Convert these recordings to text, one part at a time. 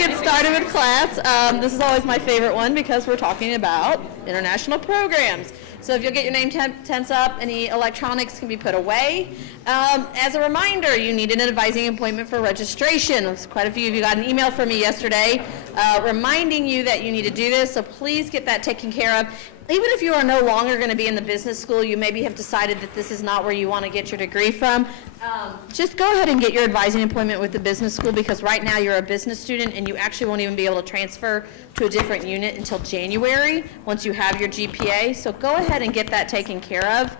and get started with class. This is always my favorite one because we're talking about international programs. So if you'll get your name tents up, any electronics can be put away. As a reminder, you need an advising appointment for registration. Quite a few of you got an email from me yesterday reminding you that you need to do this, so please get that taken care of. Even if you are no longer going to be in the business school, you maybe have decided that this is not where you want to get your degree from, just go ahead and get your advising appointment with the business school, because right now you're a business student and you actually won't even be able to transfer to a different unit until January once you have your GPA. So go ahead and get that taken care of.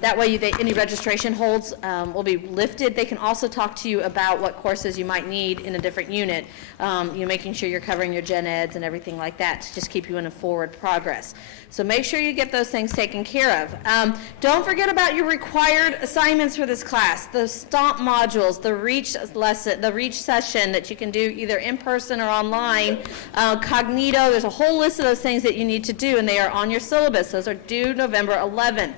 That way any registration holds will be lifted. They can also talk to you about what courses you might need in a different unit, making sure you're covering your gen eds and everything like that to just keep you in a forward progress. So make sure you get those things taken care of. Don't forget about your required assignments for this class, the STOMP modules, the REACH lesson, the REACH session that you can do either in person or online, Cognito. There's a whole list of those things that you need to do, and they are on your syllabus. Those are due November 11th.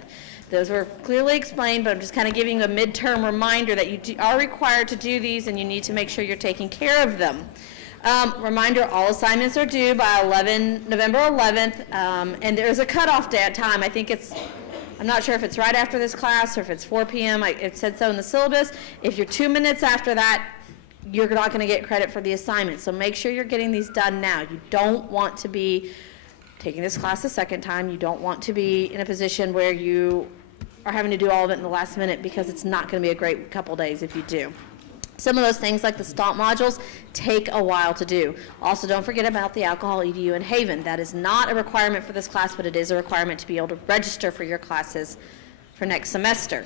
Those were clearly explained, but I'm just kind of giving you a midterm reminder that you are required to do these, and you need to make sure you're taking care of them. Reminder, all assignments are due by November 11th, and there's a cutoff time. I'm not sure if it's right after this class or if it's 4 p.m. It said so in the syllabus. If you're 2 minutes after that, you're not going to get credit for the assignment. So make sure you're getting these done now. You don't want to be taking this class a second time. You don't want to be in a position where you are having to do all of it in the last minute, because it's not going to be a great couple days if you do. Some of those things, like the STOMP modules, take a while to do. Also, don't forget about the Alcohol EDU and Haven. That is not a requirement for this class, but it is a requirement to be able to register for your classes for next semester.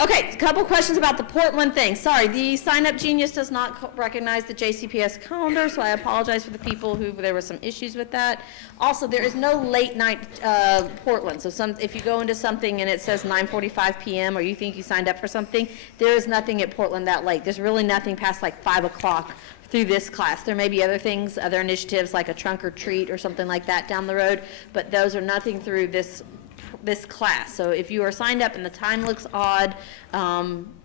Okay, a couple questions about the Portland thing. Sorry, the Sign Up Genius does not recognize the JCPS calendar, so I apologize for the people who there were some issues with that. Also, there is no late night Portland. So if you go into something and it says 9:45 p.m. or you think you signed up for something, there is nothing at Portland that late. There's really nothing past like 5 o'clock through this class. There may be other things, other initiatives like a trunk or treat or something like that down the road, but those are nothing through this class. So if you are signed up and the time looks odd,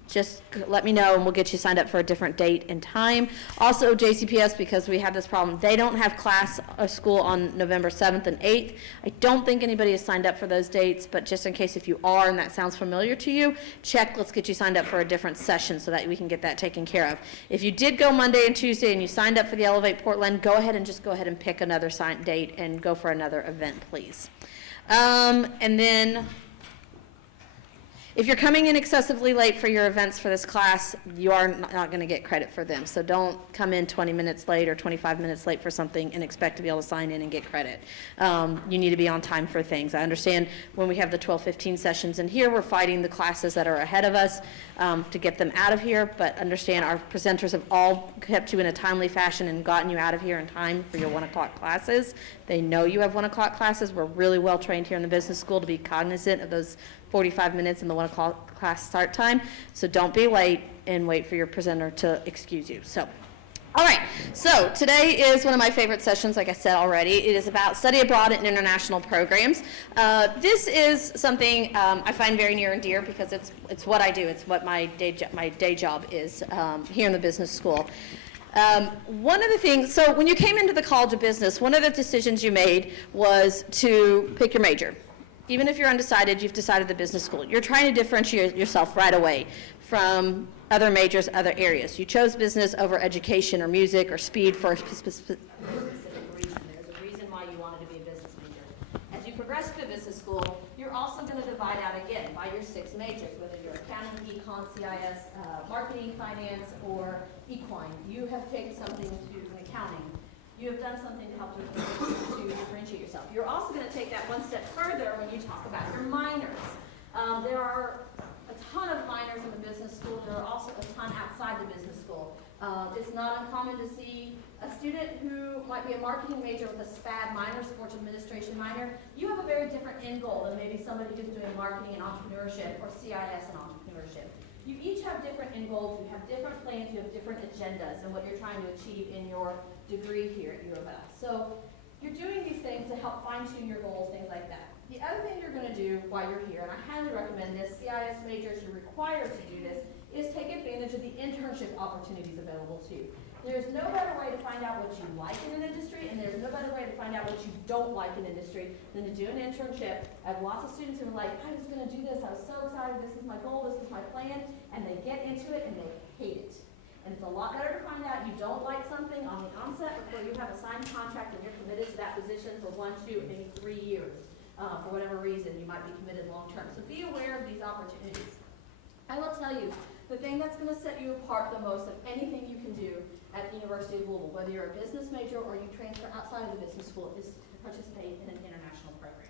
just let me know and we'll get you signed up for a different date and time. Also, JCPS, because we have this problem, they don't have class or school on November 7th and 8th. I don't think anybody has signed up for those dates, but just in case if you are and that sounds familiar to you, let's get you signed up for a different session so that we can get that taken care of. If you did go Monday and Tuesday and you signed up for the Elevate Portland, go ahead and pick another date and go for another event, please. And then if you're coming in excessively late for your events for this class, you are not going to get credit for them. So don't come in 20 minutes late or 25 minutes late for something and expect to be able to sign in and get credit. You need to be on time for things. I understand when we have the 12:15 sessions in here, we're fighting the classes that are ahead of us to get them out of here, but understand our presenters have all kept you in a timely fashion and gotten you out of here in time for your 1 o'clock classes. They know you have 1 o'clock classes. We're really well trained here in the business school to be cognizant of those 45 minutes in the 1 o'clock class start time. So don't be late and wait for your presenter to excuse you. So, all right. So today is one of my favorite sessions, like I said already. It is about study abroad and international programs. This is something I find very near and dear because it's what I do. It's what my day job is here in the business school. One of the things, so when you came into the College of Business, one of the decisions you made was to pick your major. Even if you're undecided, you've decided the business school. You're trying to differentiate yourself right away from other majors, other areas. You chose business over education or music or speed for a specific reason. There's a reason why you wanted to be a business major. As you progress through business school, you're also going to divide out again by your 6 majors, whether you're accounting, econ, CIS, marketing, finance, or equine. You have picked something to do with accounting. You have done something to help to differentiate yourself. You're also going to take that one step further when you talk about your minors. There are a ton of minors in the business school. There are also a ton outside the business school. It's not uncommon to see a student who might be a marketing major with a SPAD minor, sports administration minor. You have a very different end goal than maybe somebody who's doing marketing and entrepreneurship or CIS and entrepreneurship. You each have different end goals, you have different plans, you have different agendas and what you're trying to achieve in your degree here at U of L. So you're doing these things to help fine-tune your goals, things like that. The other thing you're going to do while you're here, and I highly recommend this, CIS majors, you're required to do this, is take advantage of the internship opportunities available to you. There's no better way to find out what you like in an industry, and there's no better way to find out what you don't like in industry than to do an internship. I have lots of students who are like, I was going to do this, I was so excited, this is my goal, this is my plan, and they get into it and they hate it. And it's a lot better to find out you don't like something on the onset before you have a signed contract and you're committed to that position for 1, 2, maybe 3 years. For whatever reason, you might be committed long term. So be aware of these opportunities. I will tell you, the thing that's going to set you apart the most of anything you can do at the University of Louisville, whether you're a business major or you transfer outside of the business school, is to participate in an international program.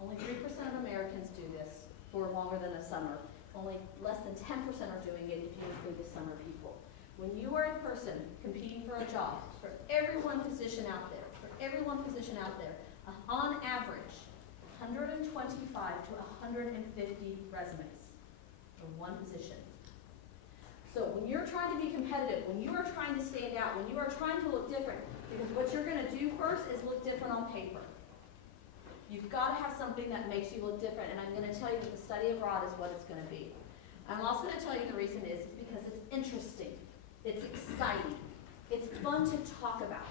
Only 3% of Americans do this for longer than a summer. Only less than 10% are doing it if you include the summer people. When you are a person competing for a job, for every one position out there, on average, 125 to 150 resumes for one position. So when you're trying to be competitive, when you are trying to stand out, when you are trying to look different, because what you're going to do first is look different on paper. You've got to have something that makes you look different, and I'm going to tell you that the study abroad is what it's going to be. I'm also going to tell you the reason is because it's interesting, it's exciting, it's fun to talk about.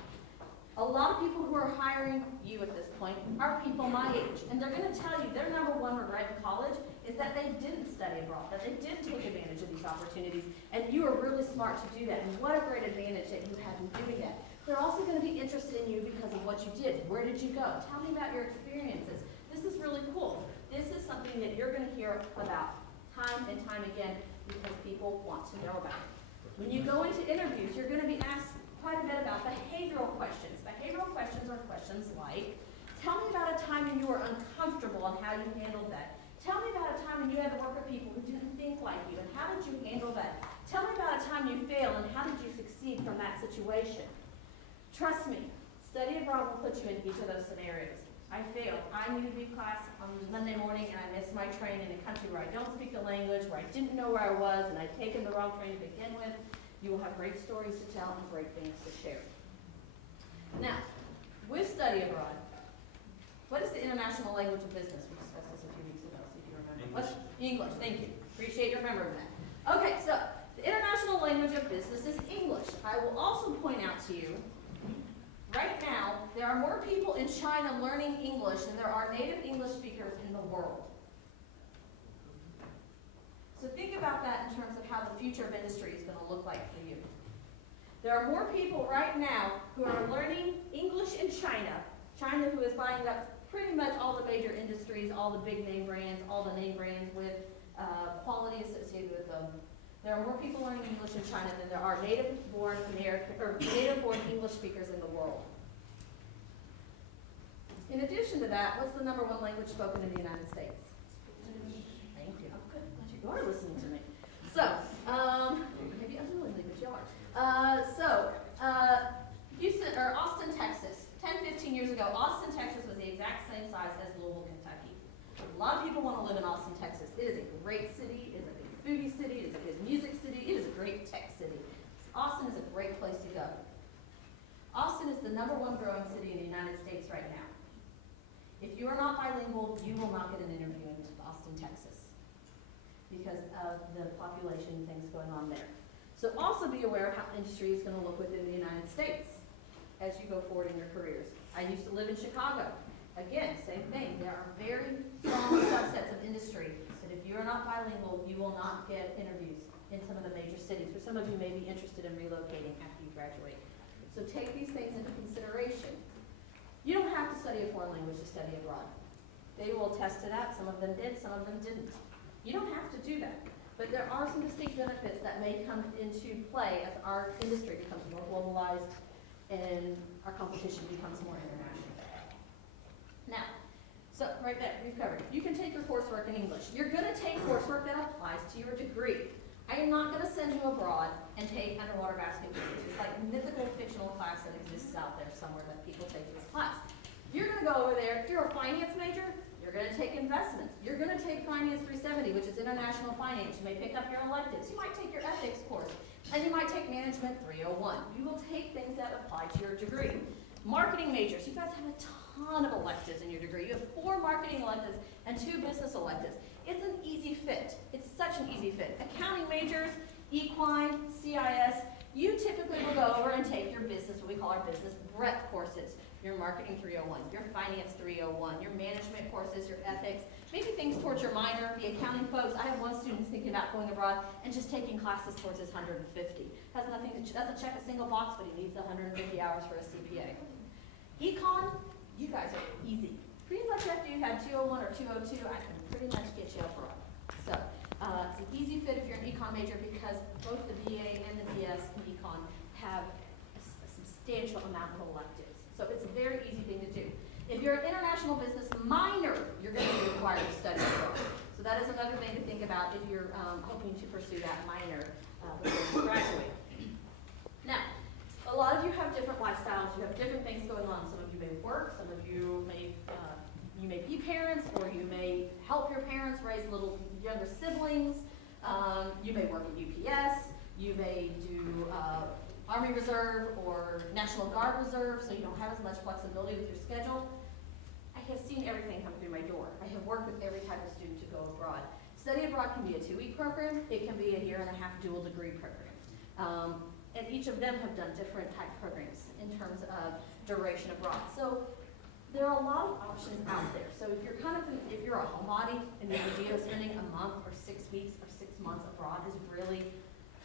A lot of people who are hiring you at this point are people my age, and they're going to tell you their number one regret in college is that they didn't study abroad, that they didn't take advantage of these opportunities, and you are really smart to do that, and what a great advantage that you have in doing that. They're also going to be interested in you because of what you did. Where did you go? Tell me about your experiences. This is really cool. This is something that you're going to hear about time and time again because people want to know about it. When you go into interviews, you're going to be asked quite a bit about behavioral questions. Behavioral questions are questions like, tell me about a time when you were uncomfortable and how you handled that. Tell me about a time when you had to work with people who didn't think like you and how did you handle that? Tell me about a time you failed and how did you succeed from that situation? Trust me, study abroad will put you in each of those scenarios. I failed. I needed to be class on Monday morning and I missed my train in a country where I don't speak the language, where I didn't know where I was and I'd taken the wrong train to begin with. You will have great stories to tell and great things to share. Now, with study abroad, what is the international language of business? We discussed this a few weeks ago, see if you remember. English. English, thank you. Appreciate you remembering that. Okay, so the international language of business is English. I will also point out to you, right now, there are more people in China learning English than there are native English speakers in the world. So think about that in terms of how the future of industry is going to look like for you. There are more people right now who are learning English in China, China who is buying up pretty much all the major industries, all the big name brands, all the name brands with quality associated with them. There are more people learning English in China than there are native-born American or native-born English speakers in the world. In addition to that, what's the #1 language spoken in the United States? Thank you. Oh, good. Glad you are listening to me. So, maybe I'm really good. You are. Houston or Austin, Texas. 10, 15 years ago, Austin, Texas was the exact same size as Louisville, Kentucky. A lot of people want to live in Austin, Texas. It is a great city. It is a good foodie city. It is a good music city. It is a great tech city. Austin is a great place to go. Austin is the #1 growing city in the United States right now. If you are not bilingual, you will not get an interview in Austin, Texas because of the population and things going on there. So also be aware of how industry is going to look within the United States as you go forward in your careers. I used to live in Chicago. Again, same thing. There are very strong subsets of industry that if you are not bilingual, you will not get interviews in some of the major cities. For some of you may be interested in relocating after you graduate. So take these things into consideration. You don't have to study a foreign language to study abroad. They will attest to that. Some of them did, some of them didn't. You don't have to do that. But there are some distinct benefits that may come into play as our industry becomes more globalized and our competition becomes more international. Now, so right there, we've covered. You can take your coursework in English. You're going to take coursework that applies to your degree. I am not going to send you abroad and take underwater basket weaving. It's like a mythical fictional class that exists out there somewhere that people take this class. You're going to go over there. If you're a finance major, you're going to take investments. You're going to take Finance 370, which is international finance. You may pick up your electives. You might take your ethics course. And you might take Management 301. You will take things that apply to your degree. Marketing majors. You guys have a ton of electives in your degree. You have 4 marketing electives and 2 business electives. It's an easy fit. It's such an easy fit. Accounting majors, equine, CIS, You typically will go over and take your business, what we call our business breadth courses, your marketing 301, your finance 301, your management courses, your ethics, maybe things towards your minor, the accounting folks. I have one student who's thinking about going abroad and just taking classes towards his 150. Has nothing to, doesn't check a single box, but he needs the 150 hours for a CPA. Econ, you guys are easy. Pretty much after you had 201 or 202, I can pretty much get you abroad. So it's an easy fit if you're an econ major because both the BA and the BS in econ have a substantial amount of electives. So it's a very easy thing to do. If you're an international business minor, you're going to be required to study abroad. So that is another thing to think about if you're hoping to pursue that minor before you graduate. Now, a lot of you have different lifestyles. You have different things going on. Some of you may work. Some of you may be parents, or you may help your parents raise little younger siblings. You may work at UPS. You may do Army Reserve or National Guard Reserve, so you don't have as much flexibility with your schedule. I have seen everything come through my door. I have worked with every type of student to go abroad. Study abroad can be a 2-week program. It can be a 1.5-year dual degree program. And each of them have done different type programs in terms of duration abroad. So there are a lot of options out there. So if you're if you're a homebody and the idea of spending a month or 6 weeks or 6 months abroad is really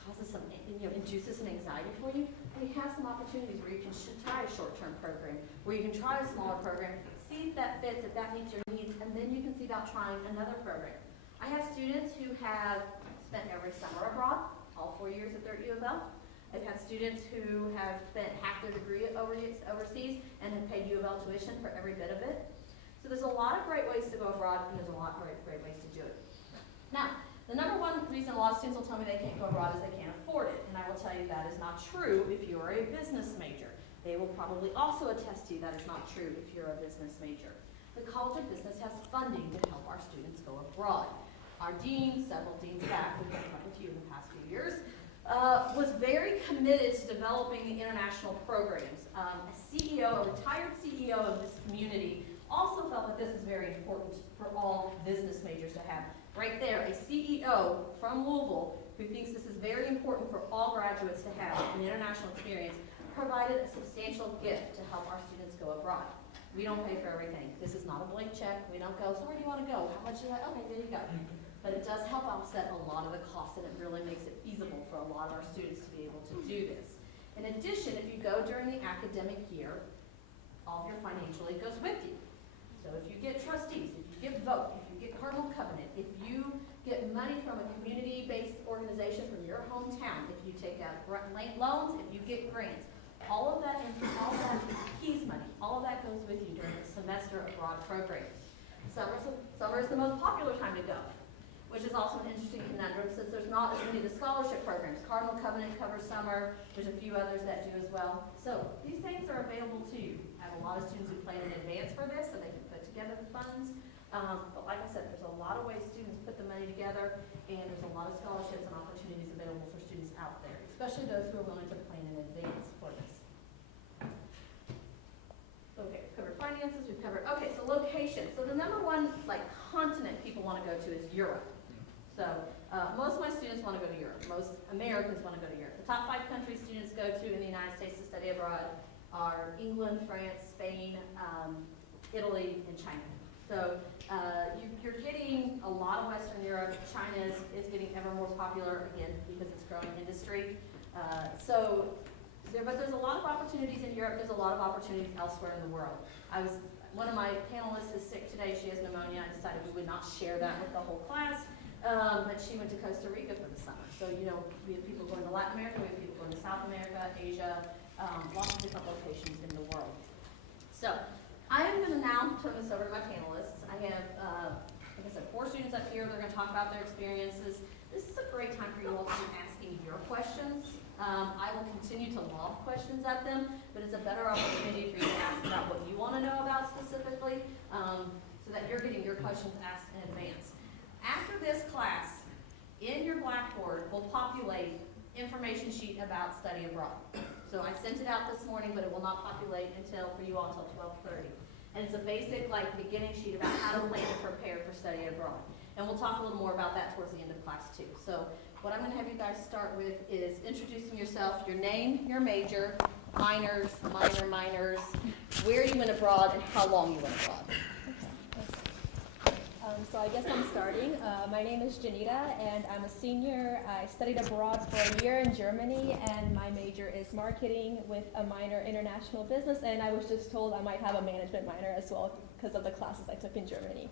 causes some, induces some anxiety for you, we have some opportunities where you can try a short-term program, where you can try a smaller program, see if that fits, if that meets your needs, and then you can see about trying another program. I have students who have spent every summer abroad, all 4 years at their U of L. I've had students who have spent half their degree overseas and have paid U of L tuition for every bit of it. So there's a lot of great ways to go abroad, and there's a lot of great ways to do it. Now, the number one reason a lot of students will tell me they can't go abroad is they can't afford it, and I will tell you that is not true if you are a business major. They will probably also attest to you that is not true if you're a business major. The College of Business has funding to help our students go abroad. Our dean, several deans back, we've had quite a few in the past few years, was very committed to developing the international programs. A retired CEO of this community also felt that this is very important for all business majors to have. Right there, a CEO from Louisville who thinks this is very important for all graduates to have an international experience provided a substantial gift to help our students go abroad. We don't pay for everything. This is not a blank check. We don't go, so where do you want to go? How much is that? Okay, there you go. But it does help offset a lot of the costs, and it really makes it feasible for a lot of our students to be able to do this. In addition, if you go during the academic year, all of your financial aid goes with you. So if you get trustees, if you get vote, if you get Cardinal Covenant, if you get money from a community-based organization from your hometown, if you take out loans, if you get grants, all of that keys money, all of that goes with you during the semester abroad programs. Summer is the most popular time to go, which is also an interesting conundrum since there's not as many of the scholarship programs. Cardinal Covenant covers summer. There's a few others that do as well. So these things are available to you. I have a lot of students who plan in advance for this so they can put together the funds. But like I said, there's a lot of ways students put the money together, and there's a lot of scholarships and opportunities available for students out there, especially those who are willing to plan in advance for this. Okay, we've covered finances, we've covered, okay, so location. So the number one continent people want to go to is Europe. So most of my students want to go to Europe. Most Americans want to go to Europe. The top 5 countries students go to in the United States to study abroad are England, France, Spain, Italy, and China. So you're getting a lot of Western Europe. China is getting ever more popular, again, because it's growing industry. But there's a lot of opportunities in Europe. There's a lot of opportunities elsewhere in the world. One of my panelists is sick today. She has pneumonia. I decided we would not share that with the whole class. But she went to Costa Rica for the summer. So, we have people going to Latin America, we have people going to South America, Asia, lots of different locations in the world. So, I am going to now turn this over to my panelists. I have, like I said, 4 students up here. They're going to talk about their experiences. This is a great time for you all to be asking your questions. I will continue to lob questions at them, but it's a better opportunity for you to ask about what you want to know about specifically, so that you're getting your questions asked in advance. After this class, in your Blackboard will populate information sheet about study abroad. So I sent it out this morning, but it will not populate for you all until 12:30. And it's a basic beginning sheet about how to plan and prepare for study abroad. And we'll talk a little more about that towards the end of class too. So what I'm going to have you guys start with is introducing yourself, your name, your major, minors, minors, where you went abroad, and how long you went abroad. So I guess I'm starting. My name is Janita, and I'm a senior. I studied abroad for a year in Germany, and my major is marketing with a minor international business, and I was just told I might have a management minor as well because of the classes I took in Germany.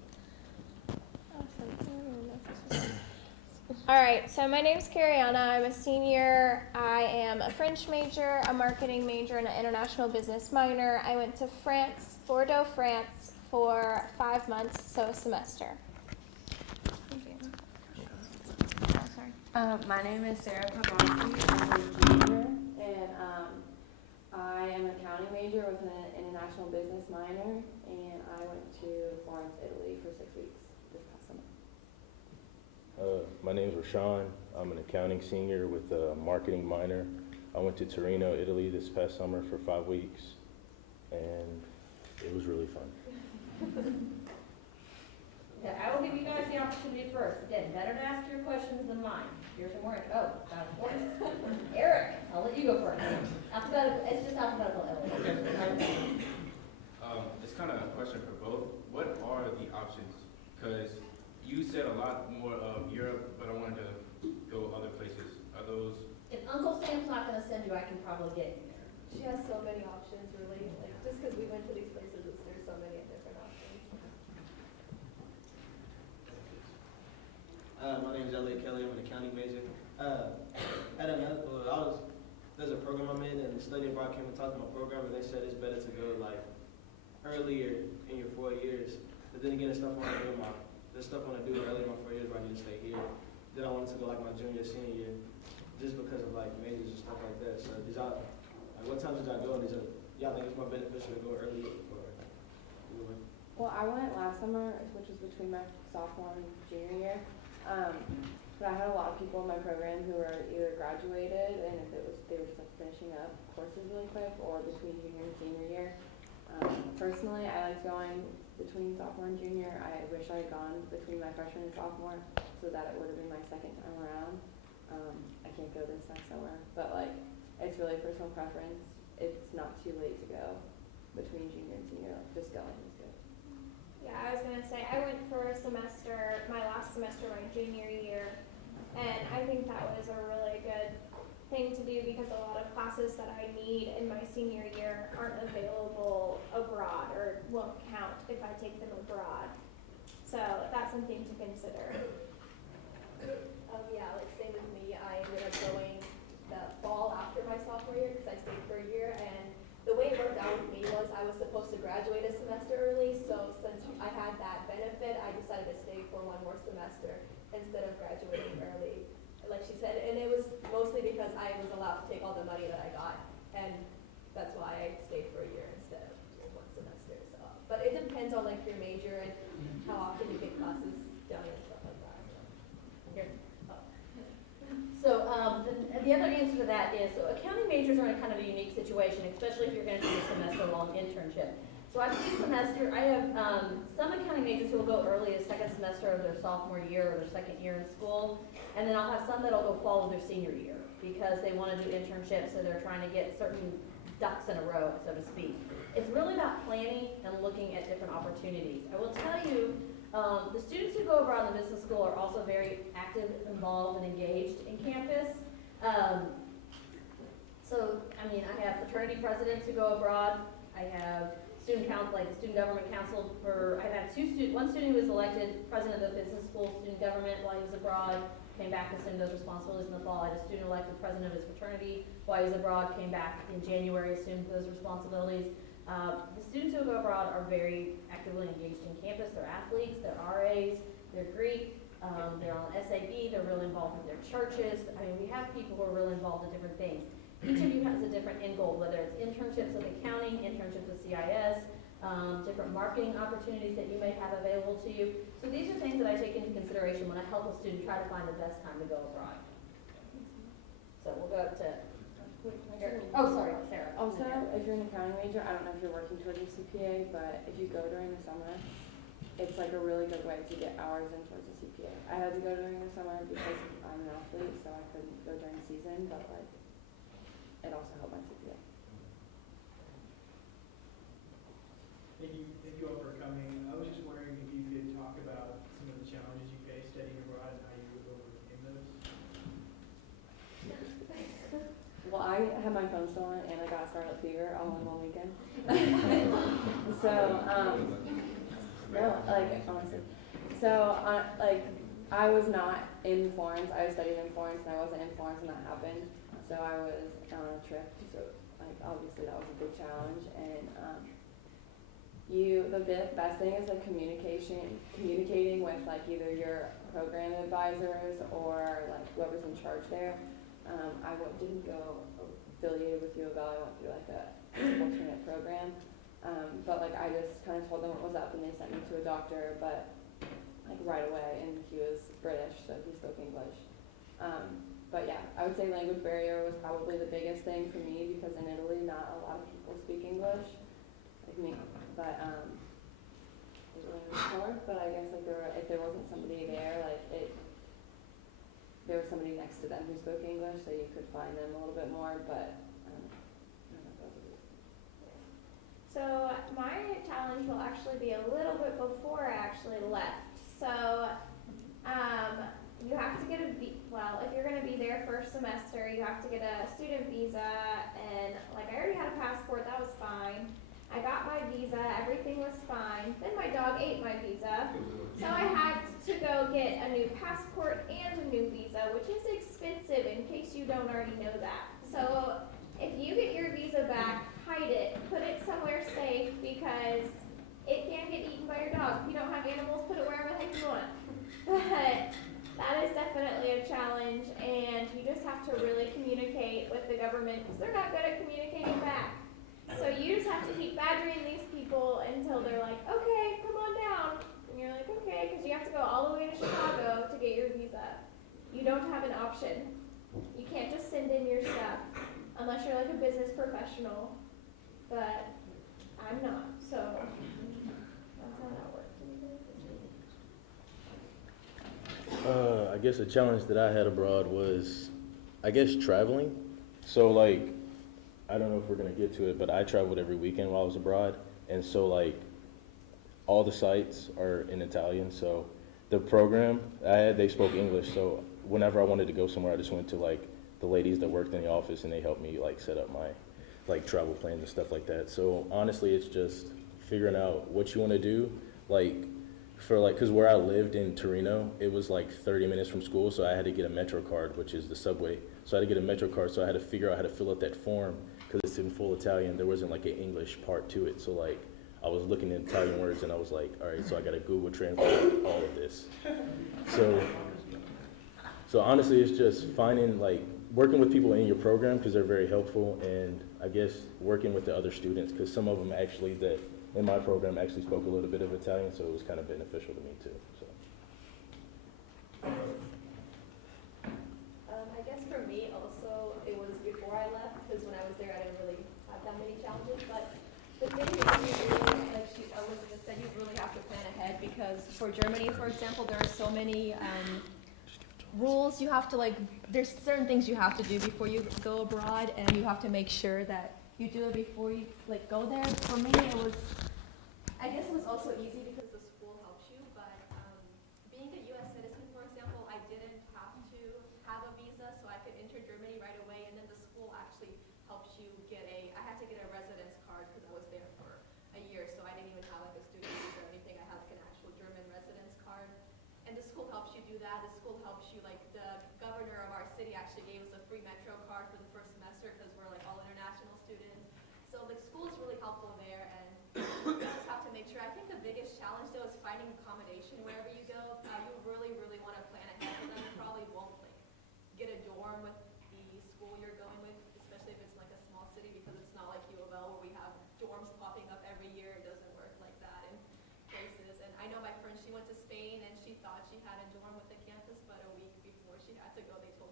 All right, so my name's Cariana. I'm a senior. I am a French major, a marketing major, and an international business minor. I went to France, Bordeaux, France, for 5 months, so a semester. My name is Sarah Pavlovsky. I'm a junior, and I am an accounting major with an international business minor, and I went to Florence, Italy for 6 weeks this past summer. My name is Rashawn. I'm an accounting senior with a marketing minor. I went to Torino, Italy this past summer for 5 weeks, and it was really fun. Yeah, I will give you guys the opportunity first. Again, better to ask your questions than mine. Here's some more. Oh, got a voice. Eric, I'll let you go first. Alphabetical. It's just alphabetical. Okay. It's kind of a question for both. What are the options? Because you said a lot more of Europe, but I wanted to go other places. Are those? If Uncle Sam's not going to send you, I can probably get you there. She has so many options, really. Like just because we went to these places, there's so many different options. My name is Elliot Kelly. I'm an accounting major. There's a program I'm in, and the study abroad came and talked to my program, and they said it's better to go like earlier in your 4 years. But then again, there's stuff I want to do early in my 4 years where I need to stay here. Then I wanted to go like my junior, senior year, just because of like majors and stuff like that. So did y'all, like, what times did y'all go? And y'all think it's more beneficial to go early or? Well, I went last summer, which was between my sophomore and junior year. But I had a lot of people in my program who were either graduated, and if it was, they were just like finishing up courses really quick, or between junior and senior year. Personally, I liked going between sophomore and junior. I wish I had gone between my freshman and sophomore, so that it would have been my second time around. I can't go this next summer, but like, it's really personal preference. It's not too late to go between junior and senior. Like, just going is good. Yeah, I was going to say, I went for a semester, my last semester, my junior year, and I think that was a really good thing to do because a lot of classes that I need in my senior year aren't available abroad or won't count if I take them abroad. So that's something to consider. Yeah, like same with me. I ended up going the fall after my sophomore year because I stayed for a year, and the way it worked out with me was I was supposed to graduate a semester early, so since I had that benefit, I decided to stay for one more semester instead of graduating early, like she said, and it was mostly because I was allowed to take all the money that I got, and that's why I stayed for a year instead of just one semester. So, but it depends on like your major and how often you get classes done and stuff like that. Here. So the other answer to that is, so accounting majors are in kind of a unique situation, especially if you're going to do a semester-long internship. So I have some accounting majors who will go early as second semester of their sophomore year or their second year in school, and then I'll have some that'll go fall of their senior year because they want to do internships, so they're trying to get certain ducks in a row, so to speak. It's really about planning and looking at different opportunities. I will tell you, the students who go abroad in the business school are also very active, involved, and engaged in campus. So, I mean, I have fraternity presidents who go abroad. I have student council, like the student government council I had one student who was elected president of the business school student government while he was abroad, came back and assumed those responsibilities in the fall. I had a student elected president of his fraternity while he was abroad, came back in January, assumed those responsibilities. The students who go abroad are very actively engaged in campus. They're athletes, they're RAs, they're Greek, they're on SAB, they're really involved with their churches. I mean, we have people who are really involved in different things. Each of you has a different end goal, whether it's internships with accounting, internships with CIS, different marketing opportunities that you may have available to you. So these are things that I take into consideration when I help a student try to find the best time to go abroad. So we'll go up to, oh, sorry, Sarah. Also, if you're an accounting major, I don't know if you're working towards your CPA, but if you go during the summer, it's like a really good way to get hours in towards the CPA. I had to go during the summer because I'm an athlete, so I couldn't go during the season, but like, it also helped my CPA. Thank you all for coming. I was just wondering if you could talk about some of the challenges you faced studying abroad and how you overcame those. Well, I had my phone stolen and I got scarlet fever all in one weekend. So, no, like, honestly. So, like, I was not in Florence. I was studying in Florence and I wasn't in Florence when that happened. So I was on a trip. So, like, obviously that was a big challenge. And, the best thing is like communicating with like either your program advisors or like whoever's in charge there. I didn't go affiliated with U of L. I went through like a alternate program. But like I just kind of told them what was up and they sent me to a doctor, but like right away, and he was British, so he spoke English. But yeah, I would say language barrier was probably the biggest thing for me because in Italy, not a lot of people speak English, like me. But it was hard. But I guess like if there wasn't somebody there, like there was somebody next to them who spoke English, so you could find them a little bit more. But I don't know if that was it. So my challenge will actually be a little bit before I actually left. So you have to get if you're going to be there for a semester, you have to get a student visa, and like I already had a passport, that was fine. I got my visa, everything was fine. Then my dog ate my visa, so I had to go get a new passport and a new visa, which is expensive in case you don't already know that. So if you get your visa back, hide it, put it somewhere safe because it can get eaten by your dog. If you don't have animals, put it wherever the heck you want. But that is definitely a challenge, and you just have to really communicate with the government because they're not good at communicating back. So you just have to keep badgering these people until they're like, okay, come on down. And you're like, okay, because you have to go all the way to Chicago to get your visa. You don't have an option. You can't just send in your stuff unless you're like a business professional. But I'm not, so that's how that works. I guess a challenge that I had abroad was, I guess, traveling. So like, I don't know if we're gonna get to it, but I traveled every weekend while I was abroad, and so like, all the sites are in Italian. So the program I had, they spoke English. So whenever I wanted to go somewhere, I just went to like the ladies that worked in the office, and they helped me like set up my like travel plans and stuff like that. So honestly, it's just figuring out what you want to do, like. Because where I lived in Torino, it was like 30 minutes from school, so I had to get a Metro card, which is the subway. So I had to get a Metro card, so I had to figure out how to fill out that form, because it's in full Italian. There wasn't like an English part to it, so like I was looking at Italian words, and I was like, all right, so I got to Google Translate all of this. So honestly, it's just finding, like, working with people in your program, because they're very helpful, and I guess working with the other students, because some of them actually that in my program actually spoke a little bit of Italian, so it was kind of beneficial to me too. So. I guess for me also, it was before I left, because when I was there, I didn't really have that many challenges. But the thing is, you really, like Elizabeth said, you really have to plan ahead, because for Germany, for example, there are so many rules you have to there's certain things you have to do before you go abroad, and you have to make sure that you do it before you go there. For me, I guess it was also easy because the school helps you, but being a U.S. citizen, for example, I didn't have to have a visa, so I could enter Germany right away, and then the school actually helps you I had to get a residence card because I was there for a year, so I didn't even have like a student visa or anything. I had like an actual German residence card, and the school helps you do that. The school helps you, like the governor of our city actually gave us a free Metro card for the first semester because we're like all international students. So the school is really helpful there, and you just have to make sure. I think the biggest challenge though is finding accommodation wherever you go. You really, really want to plan ahead for them. You probably won't get a dorm with the school you're going with, especially if it's like a small city, because it's not like U of L where we have dorms popping up every year. It doesn't work like that in places. And I know my friend, she went to Spain and she thought she had a dorm with the campus, but a week before she had to go, they told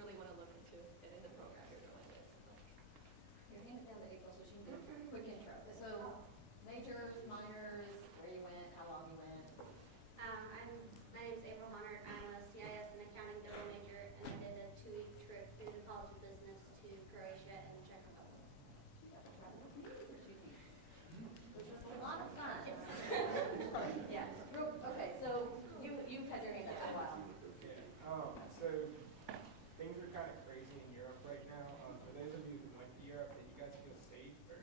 really want to look into it in the program you're doing it. Your hand's down to April, so she can do a quick intro. So, majors, minors, where you went, how long you went. My name is April Hunter. I'm a CIS and accounting double major, and I did a 2-week trip through the College of Business to Croatia and the Czech Republic. Which was a lot of fun. Yeah. Okay, so you've had your hand up for a while. So things are kind of crazy in Europe right now. For those of you who went to Europe, did you guys feel safe or?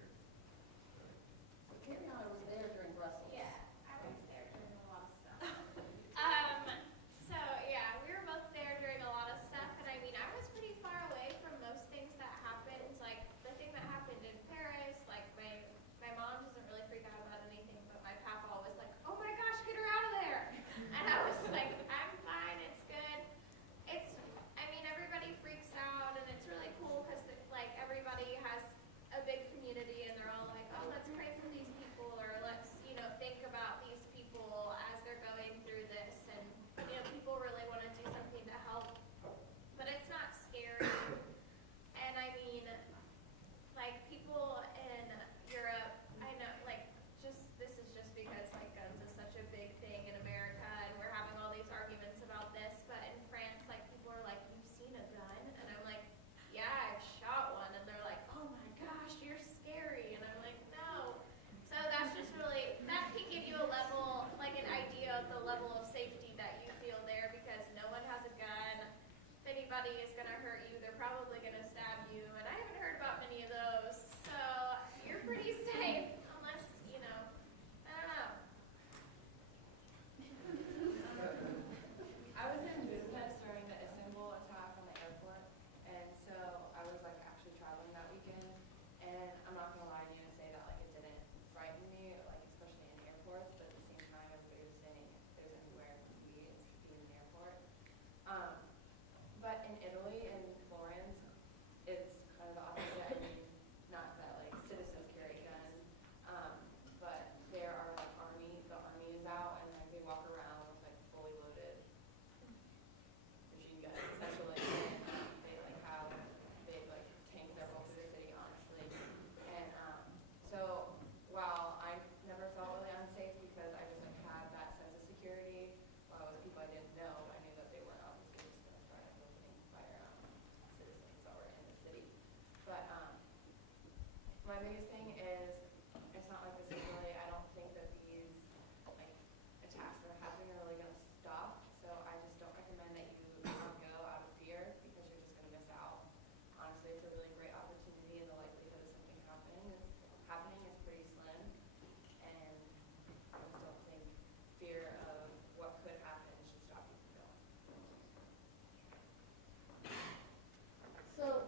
Carrie was there during Brussels. Yeah, I was there during a lot of stuff. So yeah, we were both there during a lot of stuff, and I mean, I was pretty far away from most things that happened. Like the thing that happened in Paris, like my mom doesn't really freak out about anything, but my papa was like, "Oh my gosh, get her out of there!" And I was like, "I'm fine, it's good." I mean, everybody freaks out, and it's really cool because like everybody has a big community, and they're all like, "Oh, let's pray for these people," or let's think about these people as they're going through this, and people really want to do something to help, but it's not scary. And I mean, like people in Europe, I know, like this is just because like guns is such a big thing in America, and we're having all these arguments about this, but in France, like people are like, "You've seen a gun?" And I'm like, "Yeah, I've shot one," and they're like, "Oh my gosh, you're scary," and I'm like, "No." So that's just really, that can give you a level, like an idea of the level of safety that you feel there, because no one has a gun. If anybody is going to hurt you, they're probably going to stab you, and I haven't heard about many of those. So you're pretty safe, unless, I don't know. I was in Budapest during the Istanbul attack on the airport, and so I was like actually traveling that weekend. And I'm not gonna lie to you and say that like it didn't frighten me, like especially in airports. But at the same time, everybody was saying if there's anywhere to be, it's in the airport. But in Italy, in Florence, it's kind of the opposite. I mean, not that like citizens carry guns, but there are like the army is out, and like they walk around with like fully loaded machine guns, essentially. And they like have big like tanks that roll through the city, honestly. And so while I never felt really unsafe because I just like had that sense of security, while with people I didn't know, I knew that they weren't obviously just going to start opening fire on citizens that were in the city. But my biggest thing is it's not like this is really, I don't think that these like attacks that are happening are really going to stop. So I just don't recommend that you go out of fear, because you're just going to miss out. Honestly, it's a really great opportunity, and the likelihood of something happening is pretty slim. And I just don't think fear of what could happen should stop you from going. So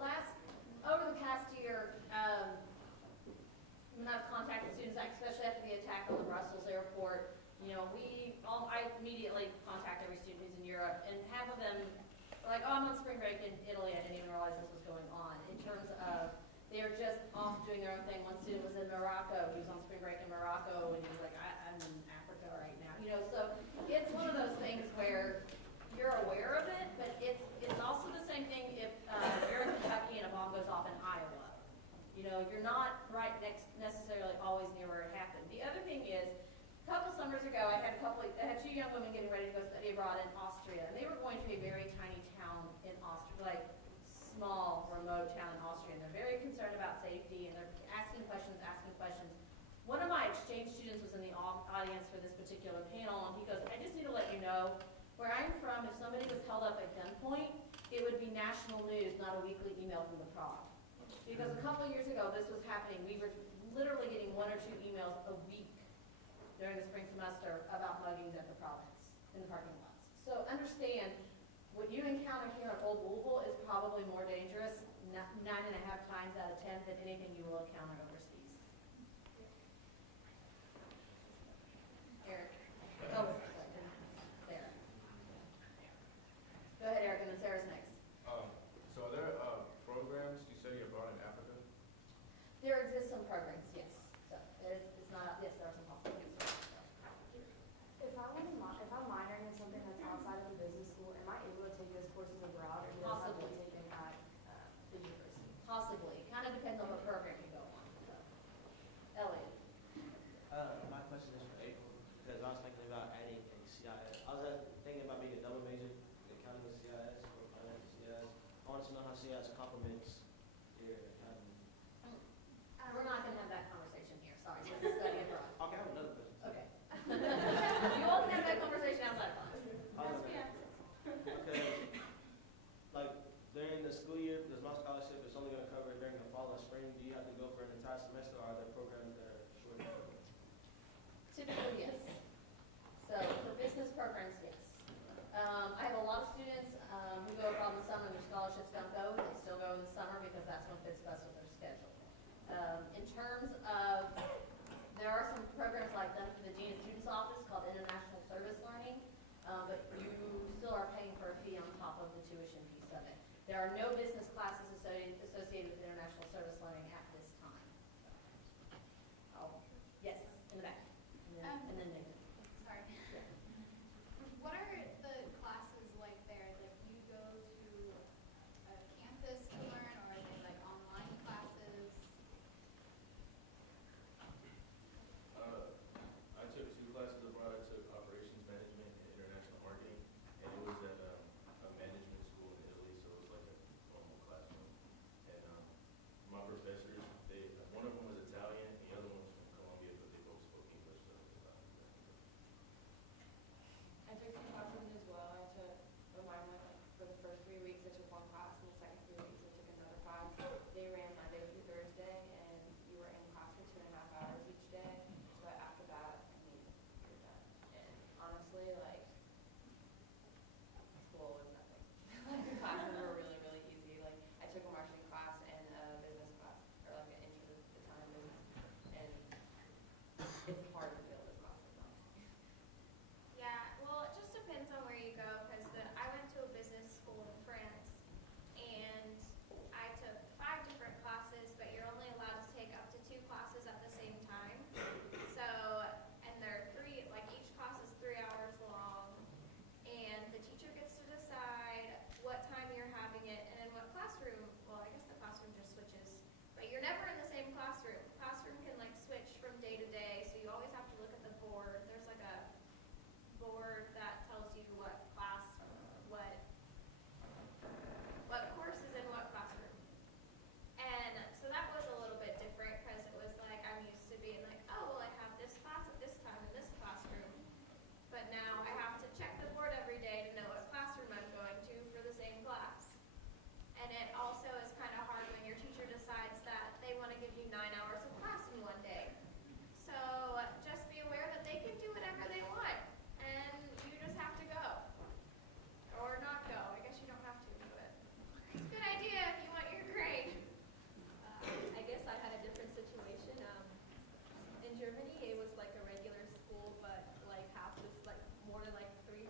over the past year, when I've contacted students, especially after the attack on the Brussels airport, I immediately contact every student who's in Europe, and half of them are like, "Oh, I'm on spring break in Italy. I didn't even realize this was going on." In terms of they are just off doing their own thing. One student was in Morocco. He was on spring break in Morocco, and he was like, "I'm in Africa right now." So it's one of those things where you're aware of it, but it's also the same thing if you're in Kentucky and a bomb goes off in Iowa. You're not right next necessarily always near where it happened. The other thing is, a couple summers ago, I had 2 young women getting ready to go study abroad in Austria, and they were going to a very tiny town in Austria, like small, remote town in Austria, and they're very concerned about safety, and they're asking questions. One of my exchange students was in the audience for this particular panel, and he goes, "I just need to let you know, where I'm from, if somebody was held up at gunpoint, it would be national news, not a weekly email from the Prague." Because a couple of years ago, this was happening. We were literally getting 1 or 2 emails a week during the spring semester about muggings at the province, in the parking lots. So understand, what you encounter here in Old Louisville is probably more dangerous, 9.5 times out of 10, than anything you will encounter overseas. Eric. Oh, Sarah. Go ahead, Eric, and then Sarah's next. So are there programs to study abroad in Africa? There exist some programs, yes. So it's not, yes, there are some possibilities. If I'm minoring in something that's outside of the business school, am I able to take those courses abroad, or do I have to Possibly. take them say as compliments here. We're not gonna have that conversation here, sorry, this is study abroad. Okay, I have another question. Okay. You all can have that conversation outside of class. Because, like, during the school year, because my scholarship is only gonna cover during the fall and spring, do you have to go for an entire semester, or are there programs that are shorter? Typically, yes. So for business programs, yes. I have a lot of students who go abroad in the summer, their scholarships don't go, they still go in the summer because that's what fits best with their schedule. In terms of, there are some programs like done for the Dean of Students Office called International Service Learning, but you still are paying for a fee on top of the tuition piece of it. There are no business classes associated with International Service Learning at this time. Oh, yes, in the back. And then Nathan. Sorry. What are the classes like there? Like, do you go to a campus to learn, or are they like online classes? I took 2 classes abroad. I took operations management and international marketing, and it was at a management school in Italy, so it was like a normal classroom. And my professors, one of them was Italian, the other one was from Colombia, but they both spoke English. So I took 2 classes as well. I took, well, mine went like for the first 3 weeks, I took 1 class, and the second 3 weeks, I took another class. They ran Monday through Thursday, and you were in class for 2.5 hours each day. But after that, I mean, you're done. And honestly, like, school was nothing. Like, the classes were really, really easy. Like, I took a marketing class and a business class, or like an intro to Italian business, and it's hard to fail those classes, honestly. Yeah, well, it just depends on where you go, because I went to a business school in France, and I took 5 different classes, but you're only allowed to take up to 2 classes at the same time. So, and they're like each class is 3 hours long, and the teacher gets to decide what time you're having it and in what classroom. Well, I guess the classroom just switches, but you're never in the same classroom. Classroom can like switch from day to day, so you always have to look at the board. There's like a board that tells you what class, what course is in what classroom. And so that was a little bit different, because it was like I'm used to being like, oh, well, I have this class at this time in this classroom. But now I have to check the board every day to know what classroom I'm going to for the same class. And it also is kind of hard when your teacher decides that they want to give you 9 hours of class in one day. So just be aware that they can do whatever they want, and you just have to go. Or not go. I guess you don't have to, but it's a good idea if you want your grade. I guess I had a different situation. In Germany, it was like a regular school, but like half this, like more than like three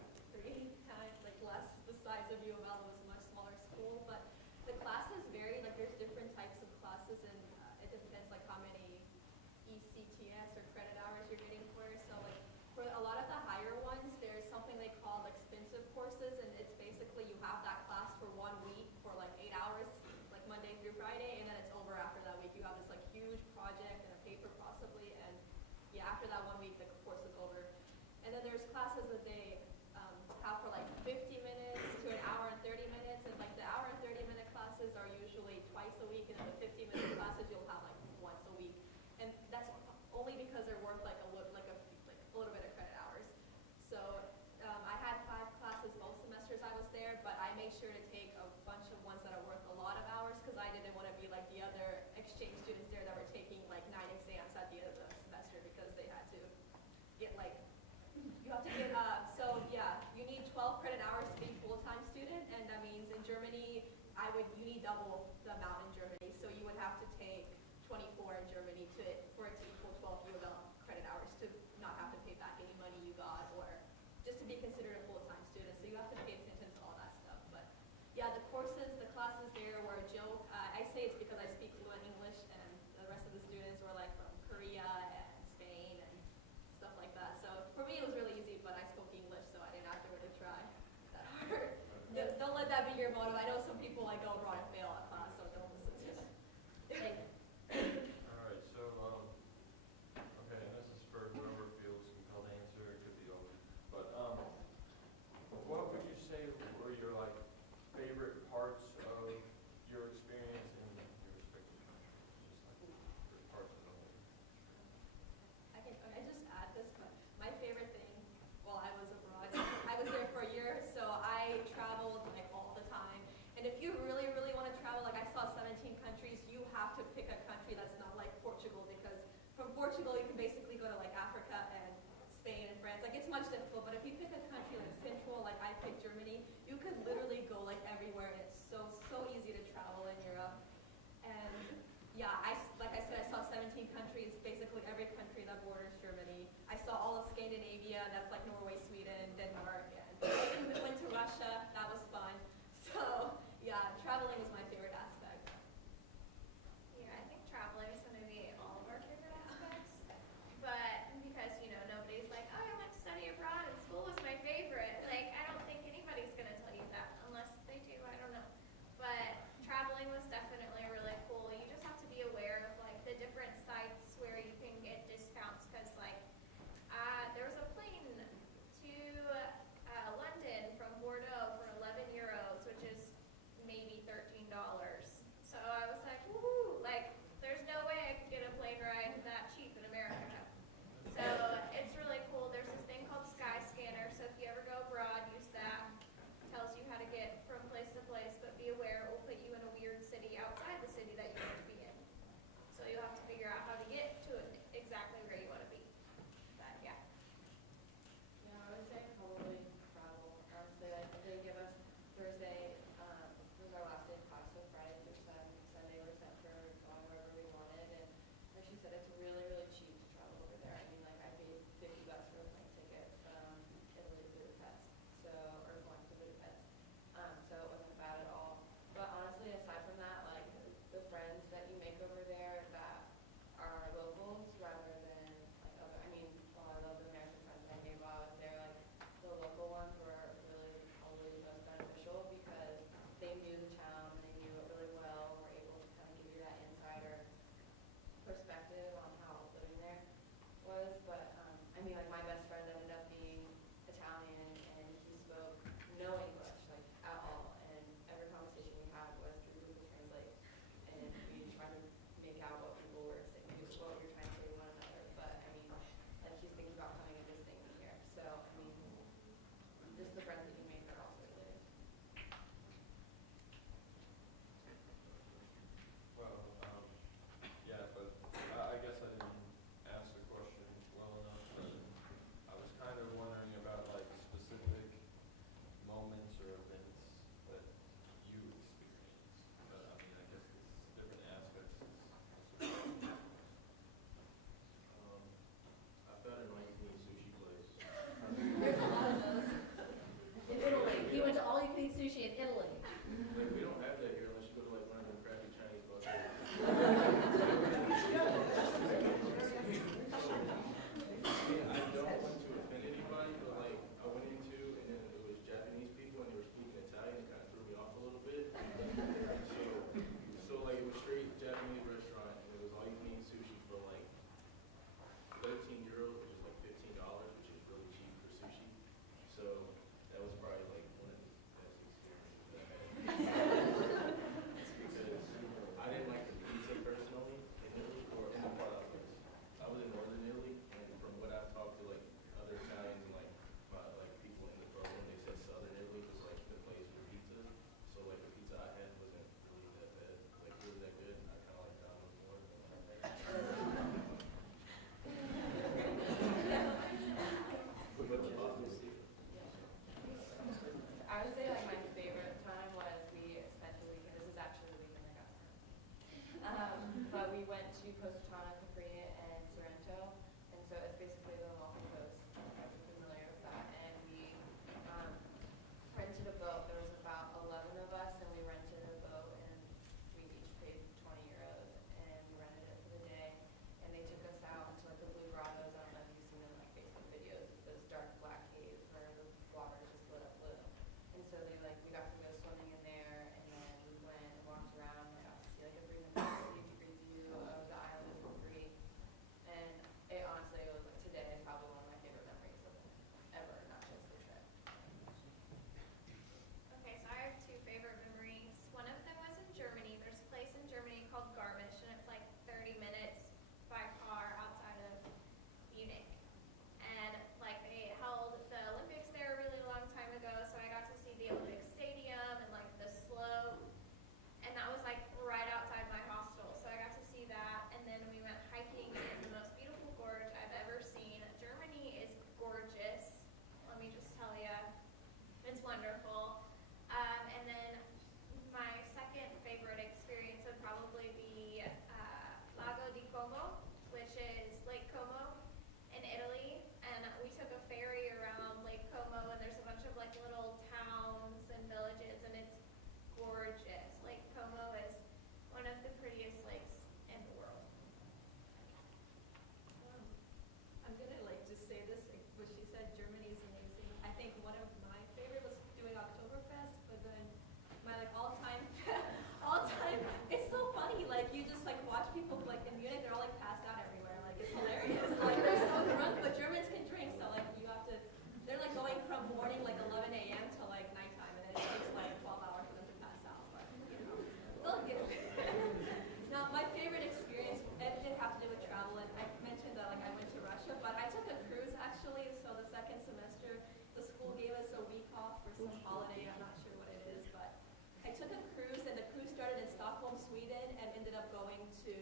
times, like less the size of U of L. It was a much smaller school, but the classes vary. Like there's different types of classes, and it depends like how many ECTS or credit hours you're getting for. So like for a lot of the higher ones, there's something they call expensive courses, and it's basically you have that class for 1 week for like 8 hours, like Monday through Friday, and then it's over after that week. You have this like huge project and a paper possibly, and yeah, after that 1 week, the course is over. And then there's classes that they have for like 50 minutes to an hour and 30 minutes, and like the hour and 30-minute classes are usually twice a week, and then the 50-minute classes you'll have like once a week. And that's only because they're worth like a little bit of credit hours. So I had 5 classes both semesters I was there, but I made sure to take a bunch of ones that are worth a lot of hours, because I didn't want to be like the other exchange students there that were taking like 9 exams at the end of the semester, because they had to get like, you have to get, so yeah, you need 12 credit hours to be a full-time student, and that means in Germany, you need double the amount in Germany, so you would have to take 24 in Germany for it to equal 12 U of L credit hours to not have to pay back any money you got, or just to be considered a full-time student. So you have to pay attention to all that stuff. But yeah, the classes there were a joke. I say it's because I speak fluent English, and the rest of the students were like from Korea and Spain and stuff like that. So for me, it was really easy, but I spoke English, so I didn't have to really try that hard. Don't let that be your motto. I know some people like go abroad and fail at class, so don't listen to them. All right, so, okay, and this is for whoever feels compelled to answer, it could be open. But, what would you say were your, like, favorite parts of your But if you pick a country like Central, like I picked Germany, you could literally go like everywhere, and it's so easy to travel in Europe. And yeah, like I said, I saw 17 countries, basically every country that borders Germany. I saw all of Scandinavia, that's like Norway, Sweden, Denmark, and went to Russia. That was fun. So yeah, traveling was my favorite aspect. Yeah, I think traveling is going to be all of our favorite aspects. But because, you know, nobody's like, oh, I went to study abroad and school was my favorite. Like, I don't think anybody's going to tell you that unless they do. I don't know. one of my favorite was doing Oktoberfest, but then my like all-time, all-time, it's so funny, like you just like watch people like in Munich, they're all like passed out everywhere, like it's hilarious. Like they're so drunk, but Germans can drink, so like you have to, they're like going from morning like 11 a.m. to like nighttime, and then it takes like 12 hours for them to pass out, but you know, they'll get it. Now my favorite experience, it didn't have to do with travel, and I mentioned that like I went to Russia, but I took a cruise actually, so the second semester, the school gave us a week off for some holiday, I'm not sure what it is, but I took a cruise, and the cruise started in Stockholm, Sweden, and ended up going to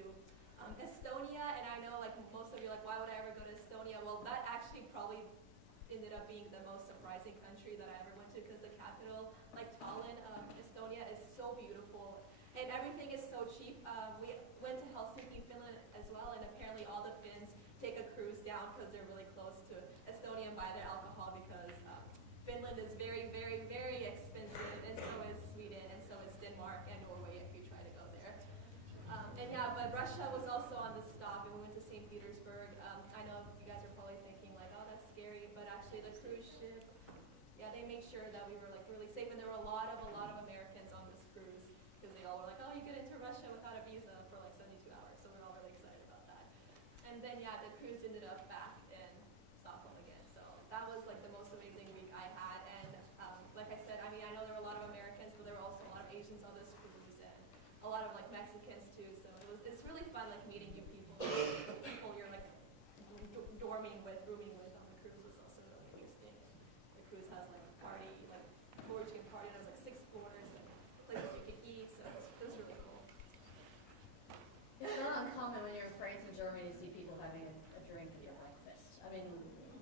Estonia, and I know like most of you are like, why would I ever go to Estonia? Well, that actually probably ended up being the most surprising country that I ever went to, because the capital, like Tallinn, Estonia, is so beautiful, and everything is so cheap. We went to Helsinki, Finland as well, and apparently all the Finns take a cruise down because they're really close to Estonia and buy their alcohol, because Finland is very, very, very expensive, and so is Sweden, and so is Denmark and Norway if you try to go there. And yeah, but Russia was also on the stop, and we went to St. Petersburg. I know you guys are probably thinking like, oh, that's scary, but actually the cruise ship, yeah, they made sure that we were like really safe, and there were a lot of Americans on this cruise, because they all were like, oh, you get into Russia without a visa for like 72 hours, so we're all really excited about that. And then yeah, the cruise ended up back in Stockholm again, so that was like the most amazing week I had. And like I said, I mean, I know there were a lot of Americans, but there were also a lot of Asians on this cruise, and a lot of like Mexicans too, so it's really fun like meeting new people. People you're like rooming with on the cruise was also really interesting. The cruise has like a party, like floor you can party, there's like 6 floors and places you can eat, so it was really cool. It's not uncommon when you're in France and Germany to see people having a drink at your breakfast. I mean,